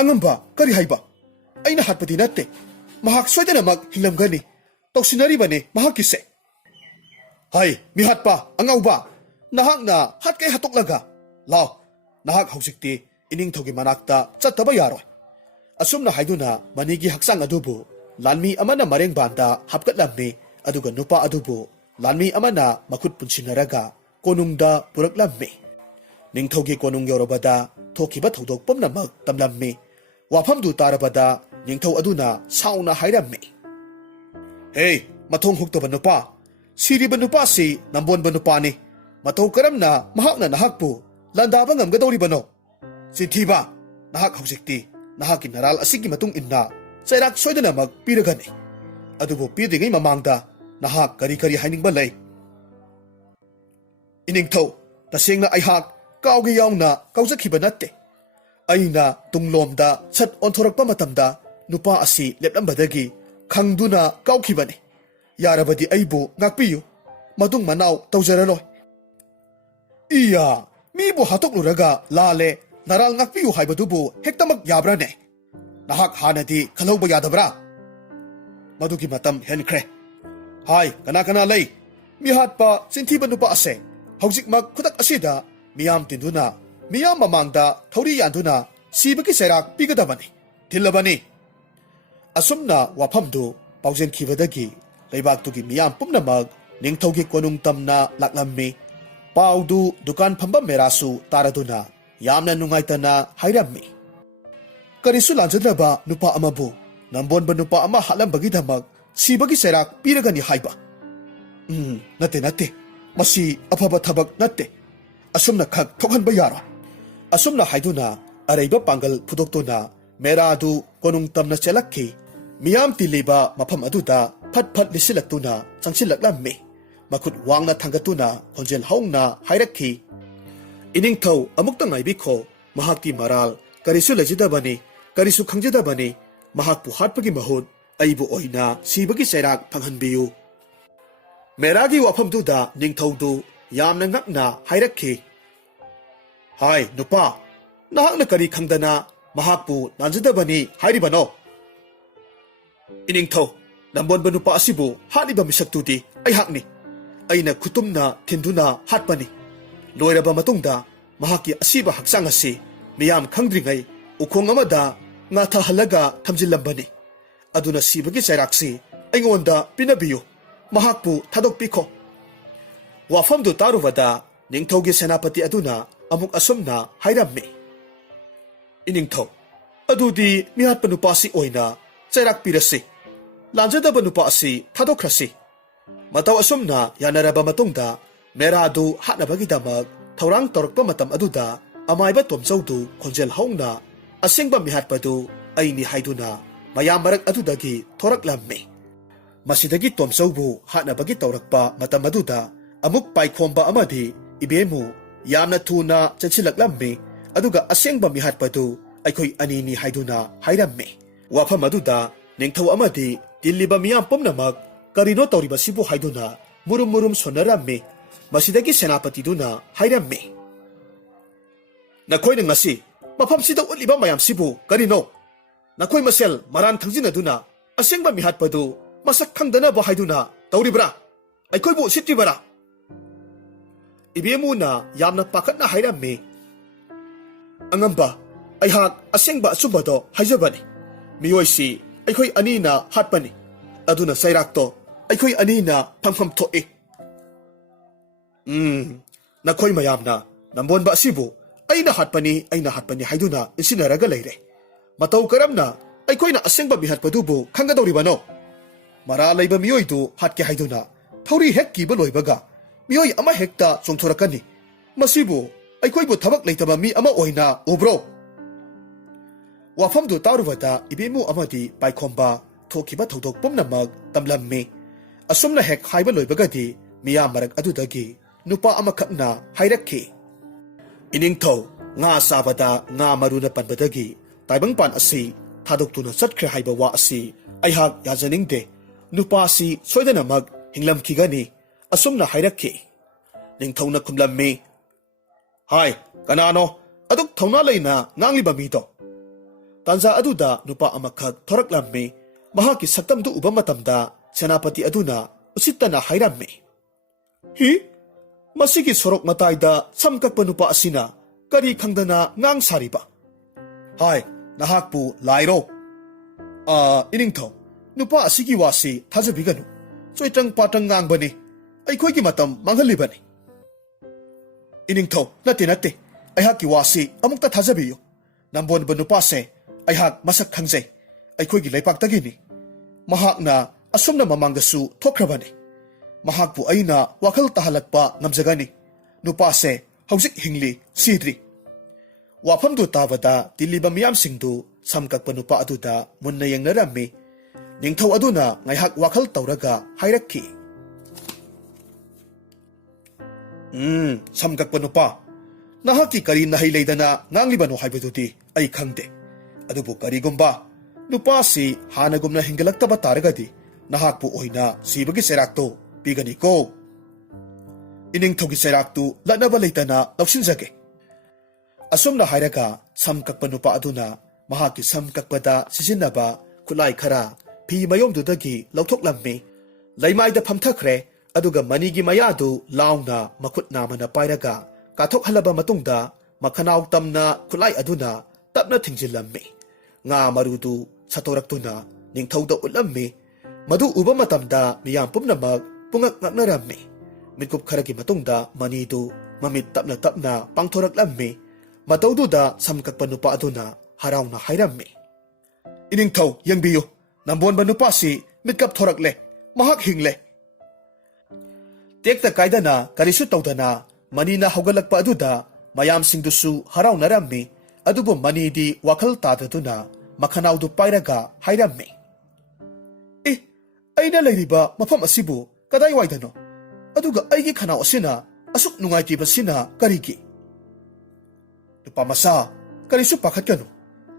angamba kari haiba aina hatpadi natte mahak soidanamak hilamgani toksinaribane mahakise hai mihatpa angauba nahakna hatkay hatoklaga law nahak hausikti iningthogi manakta chattaba yaroi asumna haiduna manigi haksang adubu lanmi amana mareng banda hapkatlammi aduga nupa adubu lanmi amana makhut punsinaraga konungda puraklammi ningthogi konung yorobada thokiba thodok pomnamak tamlammi wafamdu tarabada ningthau aduna sauna hairammi hey mathong huktaba nupa siriba nupa si nambonba nupa ni matau karamna mahakna nahakpu landaba ngamgadoribano sithiba nahak hausikti nahaki naral asigi matung inna chairak soidanamak piragani adubu pidingai mamangda nahak kari hainingba lei iningthau tasengna aihak kauge yauna kaujakhiba natte aina tunglomda sat onthorakpa matamda nupa asi leplambadagi khangduna kaukhibani yarabadi aibu ngakpiyu madung manau tawjaraloi iya mibu hatokluraga lale naral ngakpiyu haibadubu hektamak yabrane nahak hanadi khalauba yadabra madugi matam henkre hai kana lei mihatpa cinthiba nupa ase haujikmak khudak asida miyam tinduna miyam mamangda thauri yanduna sibaki serak pigadabani thilabani asumna wafamdu paujen khibadagi leibaktugi miyam pumnamak ningthaugi konung tamna laklammi paudu dukan phamba merasu taraduna yamna nungaitana hairammi karisu lanjadraba nupa amabu nambonba nupa ama halambagi dhamak sibagi serak piragani haiba nate masi afaba thabak nate asumna khak thokhanba yaro asumna haiduna araiba pangal phudoktuna meradu konung tamna chelakki miyam tiliba mafam aduda phat lisilaktuna changsilaklammi makhut wangna thangatuna khonjel haungna hairakki iningthau amukta ngaibikho mahakti maral karisu lejidabani karisu khangjadabani mahakpu hatpagi mahut aibu oina sibagi serak phanghanbiyu meragi wafamduda ningthaudu yamna ngakna hairakki hai nupa nahakna kari khangdana mahakpu nanjadabani hairibano iningthau nambonba nupa asibu haliba misaktudi aihakni aina khutumna thinduna hatpani loiraba matungda mahaki asiba haksang asi miyam khangdringai ukhong amada nga thahalaga thamjilambani aduna sibagi sairaksi aingonda pinabiyu mahakpu thadokpikho wafamdu tarubada ningthaugi senapati aduna amuk asumna hairammi iningthau adudi mihatpa nupasi oina chairak pirasi lanjadaba nupa asi thadokhrasi matau asumna yanaraba matungda meradu hatnabagidamak thaurang torakpa matam aduda amaiba tomchaudu khonjel haungna asengba mihatpadu aini haiduna mayam marak adudagi thoraklammi masidagi tomchaubu hatnabagi taurakpa matam aduda amuk paikhomba amadi ibemu yamna thuna chanchilaklammi aduga asengba mihatpadu aikhoi anini haiduna hairammi wafam aduda ningthau amadi dilliba miyam pomnamak karino tauriba sibu haiduna murum sonarammi masidagi senapatiduna hairammi nakhoi ngasi mafam sida uliba mayam sibu karino nakhoi masel maran thangjinaduna asengba mihatpadu masak khangdana ba haiduna tauribra aikhoi sitribara ibemuna yamna pakatna hairammi angamba aihak asengba asubado haijabani miyoisi aikhoi anina hatpani aduna sairakto aikhoi anina phampham thoe nakhoi mayamna Nambonba asibu aina hatpani haiduna insinaraga leire. Matau karamna aikoina asengba mihatpadubu khangadoribano. Mara laiba miyoidu hatke haiduna thauri hek kiba loibaga miyoi ama hekta chongthorakani. Masibu aikoibu thabak leitaba mi ama oina ubro. Wafamdu taruvada ibemu amadi paikhomba thokiba thodok pumnamak tamlammi. Asumna hek haiba loibagadi miya marak adudagi nupa amakhakna hairakki. Iningtho nga sabada nga maruna panbadagi taibangpan asi thadokuna chatkre haiba wa asi aihak yajaningde nupa asi soidanamak hinglamkigani asumna hairakki. Ningthona khumlammi. Hai, kanano aduk thona leina ngangliba mido. Tanza aduda nupa amakhak thoraklammi mahaki saktamdu uba matamda senapati aduna usittana hairammi. Hi? Masigi sorok mataida samkakpa nupa asina kari khangdana ngang sariba. Hai, nahakpu lairo. Iningtho, nupa asigi wasi thajabiganu. Soitang patang ngang bani. Aikoigi matam manghalibani. Iningtho, nate. Aihaki wasi amukta thajabiyo. Nambon ba nupa se aihak masak khangjay. Aikoigi laipaktagini. Mahakna asumna mamangdasu thokrabani. Mahakpu aina wakal tahalakpa ngamjagani. Nupase hausik hingli sidri. Wafamdu tabada tiliba miyam singdu samkakpa nupa aduda munna yengnarami. Ningthaw aduna ngaihak wakal tawraga hairakki. Samkakpa nupa. Nahaki kari nahailaydana nganglibano haibadudi ay khangde. Adubu karigumba. Nupasi hanagumna hingalaktaba taragadi. Nahakpu oina sibagi serakto. Pigani ko. Iningthogi seraktu lanaba leitana lawsinjage. Asumna hairaga samkakpa nupa aduna mahaki samkakpada sisinaba kulai khara phi mayomdudagi lawthoklammi. Laimaida phamthakre aduga manigi mayadu launa makut namana pairaga kathokhalaba matungda makhanaw tamna kulai aduna tapna thingjilammi. Nga marudu sathoraktuna ningthawda ulammi. Madu uba matamda miyam pumnamak pungak ngaknarammi. Mitkup kharagi matungda manidu mamit tapna pangthoraklammi. Matawduda samkakpa nupa aduna harawna hairammi. Iningthaw yangbiyo. Nambonba nupa si mitkap thorakle. Mahak hingle. Tekta kaidana karisu tawdana manina haugalakpa aduda mayam singdusu harawnarammi. Adubu manidi wakal tadaduna makhanawdu pairaga hairammi. Aina lairiba mafam asibu kadai waidano. Aduga aigi khanaw asina asuk nungaitiba sina karigi. Nupa masa karisu pakhatkanu.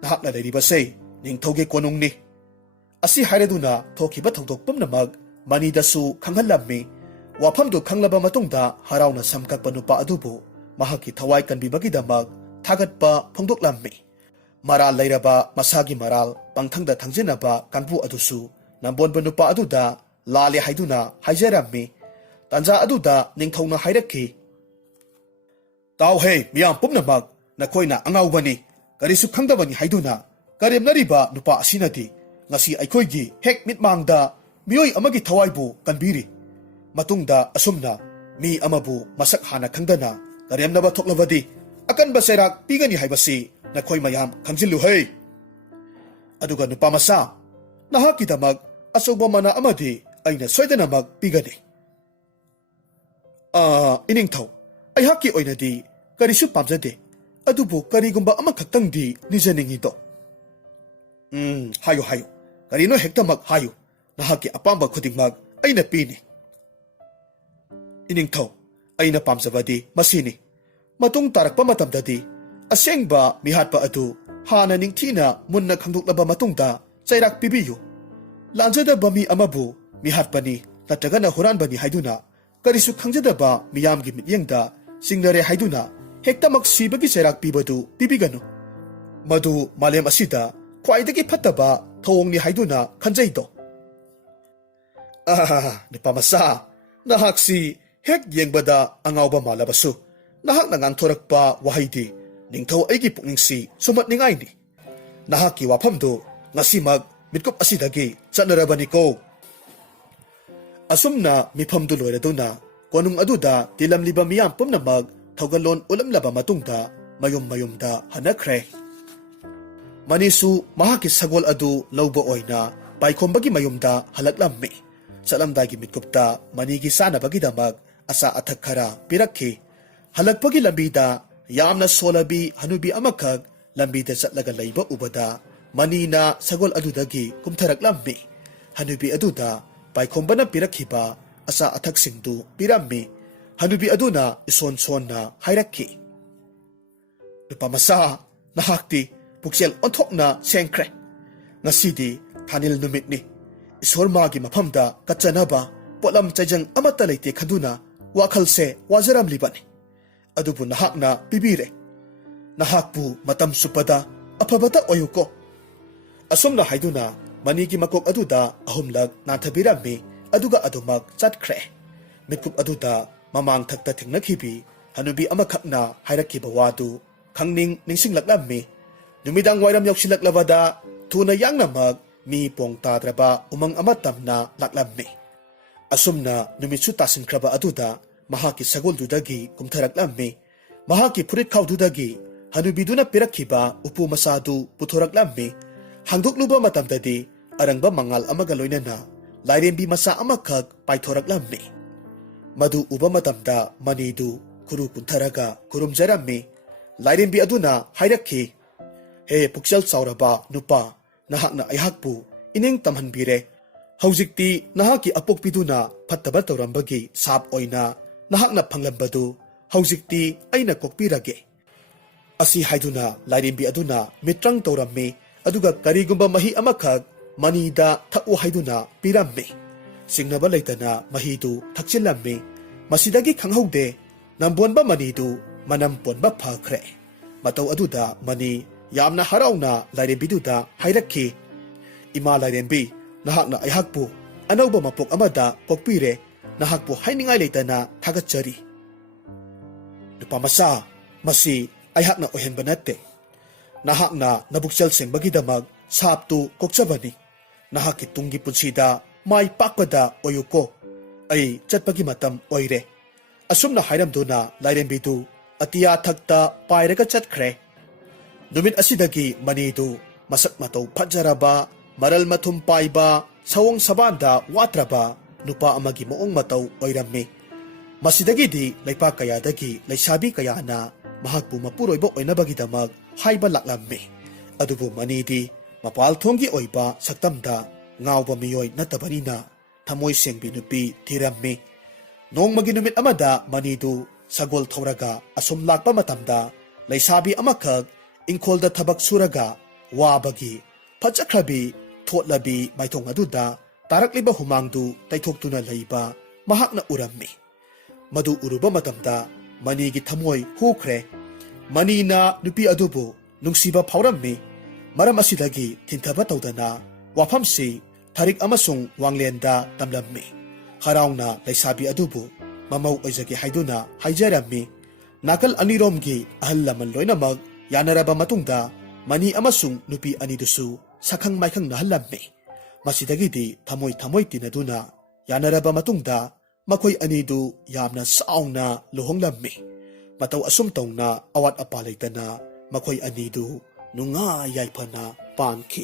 Nahakna lairiba say ningthawge konungni. Asi hairaduna thokiba thodok pumnamag manidasu khanghallammi. Wafamdu khanglaba matungda harawna samkakpa nupa adubu mahaki thawai kanbibagidamag thagatpa phongdoklammi. Maral lairaba masagi maral pangthangda thangjinaba kangpu adusu nambonba nupa aduda lale haiduna haijarammi. Tanja aduda ningthawna hairakki. Taw hey miyam pumnamak nakoina angawbani karisu khangdabani haiduna karemnariba nupa asinati ngasi aikoigi hek mitmangda miyoi amagi thawaibu kanbiri. Matungda asumna mi amabu masak hana khangdana karemnaba thoklabadi akanba serak pigani haibasi nakoi mayam khangjilu hey. Aduga nupa masa nahakidamak asoba mana amadi aina soidanamak pigani. Iningthaw aihaki oinadi karisu pamjade adubu karigumba amakhaktangdi nijaningido. Hayo karino hektamak hayo nahaki apamba khudingmak aina pini. Iningthaw aina pamjabadi masini. Matung tarakpa matamdadi asengba mihatpa adu hana ningthina munna khangdoklaba matungda chairak pibiyu. Lanjadaba mi amabu mihatpani natragana huranbani haiduna karisu khangjadaba miyamgi mityengda singnare haiduna hektamak sibagi chairak pibadu pibiganu. Madu malem asida khwaidagi phattaba thawongni haiduna khanjaido. Nipamasa nahaksi hek yengbada angawba malabasu nahakna ngangthorakpa wahaidi ningthaw aigi pukningsi sumatningaini. Nahaki wafamdu ngasimag mitkup asidagi chanarabani ko. Asumna mifamdu loiraduna konung aduda tilamliba miyam pumnamag ꯊꯧꯒꯜꯂꯣꯟ ꯎꯠꯂꯝꯂꯕ ꯃꯇꯨꯡꯗ ꯃꯌꯨꯝꯗ ꯍꯟꯅꯈ꯭ꯔꯦ꯫ ꯃꯅꯤꯁꯨ ꯃꯍꯥꯛꯀꯤ ꯁꯒꯣꯜ ꯑꯗꯨ ꯂꯧꯕ ꯑꯣꯏꯅ ꯄꯥꯏꯈꯣꯝꯕꯒꯤ ꯃꯌꯨꯝꯗ ꯍꯜꯂꯛꯂꯝꯃꯤ꯫ ꯆꯠꯂꯝꯗꯥꯏꯒꯤ ꯃꯤꯠꯀꯨꯞꯇ ꯃꯅꯤꯒꯤ ꯆꯥꯅꯕꯒꯤꯗꯃꯛ ꯑꯆꯥ ꯑꯊꯛ ꯈꯔ ꯄꯤꯔꯛꯈꯤ꯫ ꯍꯜꯂꯛꯄꯒꯤ ꯂꯝꯕꯤꯗ ꯌꯥꯝꯅ ꯁꯣꯜꯂꯕꯤ ꯍꯅꯨꯕꯤ ꯑꯃꯈꯛ ꯂꯝꯕꯤꯗ ꯆꯠꯂꯒ ꯂꯩꯕ ꯎꯕꯗ ꯃꯅꯤꯅ ꯁꯒꯣꯜ ꯑꯗꯨꯗꯒꯤ ꯀꯨꯝꯊꯔꯛꯂꯝꯃꯤ꯫ ꯍꯅꯨꯕꯤ ꯑꯗꯨꯗ ꯄꯥꯏꯈꯣꯝꯕꯅ ꯄꯤꯔꯛꯈꯤꯕ ꯑꯆꯥ ꯑꯊꯛꯁꯤꯡꯗꯨ ꯄꯤꯔꯝꯃꯤ꯫ ꯍꯅꯨꯕꯤ ꯑꯗꯨꯅ ꯏꯁꯣꯟ ꯁꯣꯟꯅ ꯍꯥꯏꯔꯛꯈꯤ, "ꯅꯨꯄꯥꯃꯆꯥ, ꯅꯍꯥꯛꯇꯤ ꯄꯨꯛꯆꯦꯜ ꯑꯣꯟꯊꯣꯛꯅ ꯁꯦꯡꯈ꯭ꯔꯦ꯫ ꯉꯁꯤꯗꯤ ꯊꯥꯅꯤꯜ ꯅꯨꯃꯤꯠꯅꯤ꯫ ꯏꯁꯣꯔ ꯃꯥꯒꯤ ꯃꯐꯝꯗ ꯀꯠꯆꯅꯕ ꯄꯣꯠꯂꯝ ꯆꯩꯖꯪ ꯑꯃꯠꯇ ꯂꯩꯇꯦ ꯈꯟꯗꯨꯅ ꯋꯥꯈꯜꯁꯦ ꯋꯥꯖꯔꯝꯂꯤꯕꯅꯤ꯫ ꯑꯗꯨꯕꯨ ꯅꯍꯥꯛꯅ ꯄꯤꯕꯤꯔꯦ꯫ ꯅꯍꯥꯛꯄꯨ ꯃꯇꯝ ꯆꯨꯞꯄꯗ ꯑꯐꯕꯇ ꯑꯣꯏꯌꯨꯀꯣ." ꯑꯁꯨꯝꯅ ꯍꯥꯏꯗꯨꯅ ꯃꯅꯤꯒꯤ ꯃꯀꯣꯛ ꯑꯗꯨꯗ 3ꯂꯛ ꯅꯥꯟꯊꯕꯤꯔꯝꯃꯤ, ꯑꯗꯨꯒ ꯑꯗꯨꯃꯛ ꯆꯠꯈ꯭ꯔꯦ꯫ ꯃꯤꯠꯀꯨꯞ ꯑꯗꯨꯗ ꯃꯃꯥꯡꯊꯛꯇ ꯊꯦꯡꯅꯈꯤꯕꯤ ꯍꯅꯨꯕꯤ ꯑꯃꯈꯛꯅ ꯍꯥꯏꯔꯛꯈꯤꯕ ꯋꯥꯗꯨ ꯅꯤꯡꯁꯤꯡꯂꯛꯂꯝꯃꯤ꯫ ꯅꯨꯃꯤꯗꯥꯡ ꯋꯥꯏꯔꯝ ꯌꯧꯁꯤꯜꯂꯛꯂꯕꯗ ꯊꯨꯅ ꯌꯥꯡꯅꯃꯛ ꯃꯤ ꯄꯣꯡ ꯇꯥꯗ꯭ꯔꯕ ꯎꯃꯪ ꯑꯃ ꯇꯝꯅ ꯂꯥꯛꯂꯝꯃꯤ꯫ ꯑꯁꯨꯝꯅ ꯅꯨꯃꯤꯠꯁꯨ ꯇꯥꯁꯤꯟꯈ꯭ꯔꯕ ꯑꯗꯨꯗ ꯃꯍꯥꯛꯀꯤ ꯁꯒꯣꯜꯗꯨꯗꯒꯤ ꯀꯨꯝꯊꯔꯛꯂꯝꯃꯤ꯫ ꯃꯍꯥꯛꯀꯤ ꯐꯨꯔꯤꯠꯈꯥꯎꯗꯨꯗꯒꯤ ꯍꯅꯨꯕꯤꯗꯨꯅ ꯄꯤꯔꯛꯈꯤꯕ ꯎꯄꯨ ꯃꯆꯥꯗꯨ ꯄꯨꯊꯣꯔꯛꯂꯝꯃꯤ꯫ ꯍꯥꯡꯗꯣꯛꯂꯨꯕ ꯃꯇꯝꯗꯗꯤ ꯑꯔꯪꯕ ꯃꯉꯥꯜ ꯑꯃꯒ ꯂꯣꯏꯅꯅ ꯂꯥꯏꯔꯦꯝꯕꯤ ꯃꯆꯥ ꯑꯃꯈꯛ ꯄꯥꯏꯊꯣꯔꯛꯂꯝꯃꯤ꯫ ꯃꯗꯨ ꯎꯕ ꯃꯇꯝꯗ ꯃꯅꯤꯗꯨ ꯈꯨꯔꯨ ꯀꯨꯟꯊꯔꯒ ꯈꯨꯔꯨꯝꯖꯔꯝꯃꯤ꯫ ꯂꯥꯏꯔꯦꯝꯕꯤ ꯑꯗꯨꯅ ꯍꯥꯏꯔꯛꯈꯤ, "ꯍꯦ ꯄꯨꯛꯆꯦꯜ ꯆꯥꯎꯔꯕ ꯅꯨꯄꯥ, ꯅꯍꯥꯛꯅ ꯑꯩꯍꯥꯛꯄꯨ ꯏꯅꯤꯡ ꯇꯝꯍꯟꯕꯤꯔꯦ꯫ ꯍꯧꯖꯤꯛꯇꯤ ꯅꯍꯥꯛꯀꯤ ꯑꯄꯣꯛꯄꯤꯗꯨꯅ ꯐꯠꯇꯕ ꯇꯧꯔꯝꯕꯒꯤ ꯁꯥꯞ ꯑꯣꯏꯅ ꯅꯍꯥꯛꯅ ꯐꯪꯂꯝꯕꯗꯨ ꯍꯧꯖꯤꯛꯇꯤ ꯑꯩꯅ ꯀꯣꯛꯄꯤꯔꯒꯦ." ꯑꯁꯤ ꯍꯥꯏꯗꯨꯅ ꯂꯥꯏꯔꯦꯝꯕꯤ ꯑꯗꯨꯅ ꯃꯤꯇ꯭ꯔꯪ ꯇꯧꯔꯝꯃꯤ, ꯑꯗꯨꯒ ꯀꯔꯤꯒꯨꯝꯕ ꯃꯍꯤ ꯑꯃꯈꯛ ꯃꯅꯤꯗ ꯊꯛꯎ ꯍꯥꯏꯗꯨꯅ ꯄꯤꯔꯝꯃꯤ꯫ ꯆꯤꯡꯅꯕ ꯂꯩꯇꯅ ꯃꯍꯤꯗꯨ ꯊꯛꯆꯤꯜꯂꯝꯃꯤ꯫ ꯃꯁꯤꯗꯒꯤ ꯈꯪꯍꯧꯗꯦ ꯅꯝꯕꯣꯟꯕ ꯃꯅꯤꯗꯨ ꯃꯅꯝ ꯄꯣꯟꯕ ꯐꯈ꯭ꯔꯦ꯫ ꯃꯇꯧ ꯑꯗꯨꯗ ꯃꯅꯤ ꯌꯥꯝꯅ ꯍꯔꯥꯎꯅ ꯂꯥꯏꯔꯦꯝꯕꯤꯗꯨꯗ ꯍꯥꯏꯔꯛꯈꯤ, "ꯏꯃꯥ ꯂꯥꯏꯔꯦꯝꯕꯤ, ꯅꯍꯥꯛꯅ ꯑꯩꯍꯥꯛꯄꯨ ꯑꯅꯧꯕ ꯃꯄꯣꯛ ꯑꯃꯗ ꯄꯣꯛꯄꯤꯔꯦ꯫ ꯅꯍꯥꯛꯄꯨ ꯍꯥꯏꯅꯤꯡꯉꯥꯏ ꯂꯩꯇꯅ ꯊꯥꯒꯠꯆꯔꯤ꯫ ꯅꯨꯄꯥꯃꯆꯥ, ꯃꯁꯤ ꯑꯩꯍꯥꯛꯅ ꯑꯣꯏꯍꯟꯕ ꯅꯠꯇꯦ꯫ ꯅꯍꯥꯛꯅ ꯅꯕꯨꯛꯆꯦꯜ ꯁꯦꯡꯕꯒꯤꯗꯃꯛ ꯁꯥꯞꯇꯨ ꯀꯣꯛꯆꯕꯅꯤ꯫ ꯅꯍꯥꯛꯀꯤ ꯇꯨꯡꯒꯤ ꯄꯨꯟꯁꯤꯗ ꯃꯥꯏ ꯄꯥꯛꯄꯗ ꯑꯣꯏꯌꯨꯀꯣ꯫ ꯑꯩ ꯆꯠꯄꯒꯤ ꯃꯇꯝ ꯑꯣꯏꯔꯦ." ꯑꯁꯨꯝꯅ ꯍꯥꯏꯔꯝꯗꯨꯅ ꯂꯥꯏꯔꯦꯝꯕꯤꯗꯨ ꯑꯇꯤꯌꯥꯊꯛꯇ ꯄꯥꯏꯔꯒ ꯆꯠꯈ꯭ꯔꯦ꯫ ꯅꯨꯃꯤꯠ ꯑꯁꯤꯗꯒꯤ ꯃꯅꯤꯗꯨ ꯃꯁꯛ ꯃꯇꯧ ꯐꯖꯔꯕ, ꯃꯔꯜ ꯃꯊꯨꯝ ꯄꯥꯏꯕ, ꯁꯑꯣꯡ ꯁꯕꯥꯟꯗ ꯋꯥꯠꯇ꯭ꯔꯕ ꯅꯨꯄꯥ ꯑꯃꯒꯤ ꯃꯑꯣꯡ ꯃꯇꯧ ꯑꯣꯏꯔꯝꯃꯤ꯫ ꯃꯁꯤꯗꯒꯤꯗꯤ ꯂꯩꯄꯥꯛ ꯀꯌꯥꯗꯒꯤ ꯂꯩꯁꯥꯕꯤ ꯀꯌꯥꯅ ꯃꯍꯥꯛꯄꯨ ꯃꯄꯨꯔꯣꯏꯕ ꯑꯣꯏꯅꯕꯒꯤꯗꯃꯛ ꯍꯥꯏꯕ ꯂꯥꯛꯂꯝꯃꯤ꯫ ꯑꯗꯨꯕꯨ ꯃꯅꯤꯗꯤ ꯃꯄꯥꯜꯊꯣꯡꯒꯤ ꯑꯣꯏꯕ ꯁꯛꯇꯝꯗ ꯉꯥꯎꯕ ꯃꯤꯑꯣꯏ ꯅꯠꯇꯕꯅꯤꯅ ꯊꯃꯣꯏ ꯁꯦꯡꯕꯤ ꯅꯨꯄꯤ ꯊꯤꯔꯝꯃꯤ꯫ ꯅꯣꯡꯃꯒꯤ ꯅꯨꯃꯤꯠ ꯑꯃꯗ ꯃꯅꯤꯗꯨ ꯁꯒꯣꯜ ꯊꯧꯔꯒ ꯑꯁꯨꯝ ꯂꯥꯛꯄ ꯃꯇꯝꯗ ꯂꯩꯁꯥꯕꯤ ꯑꯃꯈꯛ ꯏꯪꯈꯣꯜꯗ ꯊꯕꯛ ꯁꯨꯔꯒ ꯋꯥꯕꯒꯤ ꯐꯖꯈ꯭ꯔꯕꯤ ꯊꯣꯠꯂꯕꯤ ꯃꯥꯏꯊꯣꯡ ꯑꯗꯨꯗ ꯇꯥꯔꯛꯂꯤꯕ ꯍꯨꯃꯥꯡꯗꯨ ꯇꯩꯊꯣꯛꯇꯨꯅ ꯂꯩꯕ ꯃꯍꯥꯛꯅ ꯎꯔꯝꯃꯤ꯫ ꯃꯗꯨ ꯎꯔꯨꯕ ꯃꯇꯝꯗ ꯃꯅꯤꯒꯤ ꯊꯃꯣꯏ ꯍꯨꯈ꯭ꯔꯦ꯫ ꯃꯅꯤꯅ ꯅꯨꯄꯤ ꯑꯗꯨꯕꯨ ꯅꯨꯡꯁꯤꯕ ꯐꯥꯎꯔꯝꯃꯤ꯫ ꯃꯔꯝ ꯑꯁꯤꯗꯒꯤ ꯊꯤꯟꯊꯕ ꯇꯧꯗꯅ ꯋꯥꯐꯝꯁꯤ ꯊꯔꯤꯛ ꯑꯃꯁꯨꯡ ꯋꯥꯡꯂꯦꯟꯗ ꯇꯝꯂꯝꯃꯤ꯫ ꯍꯔꯥꯎꯅ ꯂꯩꯁꯥꯕꯤ ꯑꯗꯨꯕꯨ ꯃꯃꯧ ꯑꯣꯏꯖꯒꯦ ꯍꯥꯏꯗꯨꯅ ꯍꯥꯏꯖꯔꯝꯃꯤ꯫ ꯅꯥꯀꯜ ꯑꯅꯤꯔꯣꯝꯒꯤ ꯑꯍꯜ ꯂꯃꯟ ꯂꯣꯏꯅꯃꯛ ꯌꯥꯅꯔꯕ ꯃꯇꯨꯡꯗ ꯃꯅꯤ ꯑꯃꯁꯨꯡ ꯅꯨꯄꯤ ꯑꯅꯤꯗꯨꯁꯨ ꯁꯛꯈꯪ ꯃꯥꯏꯈꯪꯅꯍꯜꯂꯝꯃꯤ꯫ ꯃꯁꯤꯗꯒꯤꯗꯤ ꯊꯃꯣꯏ ꯇꯤꯟꯅꯗꯨꯅ ꯌꯥꯅꯔꯕ ꯃꯇꯨꯡꯗ ꯃꯈꯣꯏ ꯑꯅꯤꯗꯨ ꯌꯥꯝꯅ ꯆꯥꯎꯅ ꯂꯨꯍꯣꯡꯂꯝꯃꯤ꯫ ꯃꯇꯧ ꯑꯁꯨꯝ ꯇꯧꯅ ꯑꯋꯥꯠ ꯑꯄꯥ ꯂꯩꯇꯅ ꯃꯈꯣꯏ ꯑꯅꯤꯗꯨ ꯅꯨꯡꯉꯥꯏ ꯌꯥꯏꯐꯅ ꯄꯥꯟꯈꯤ꯫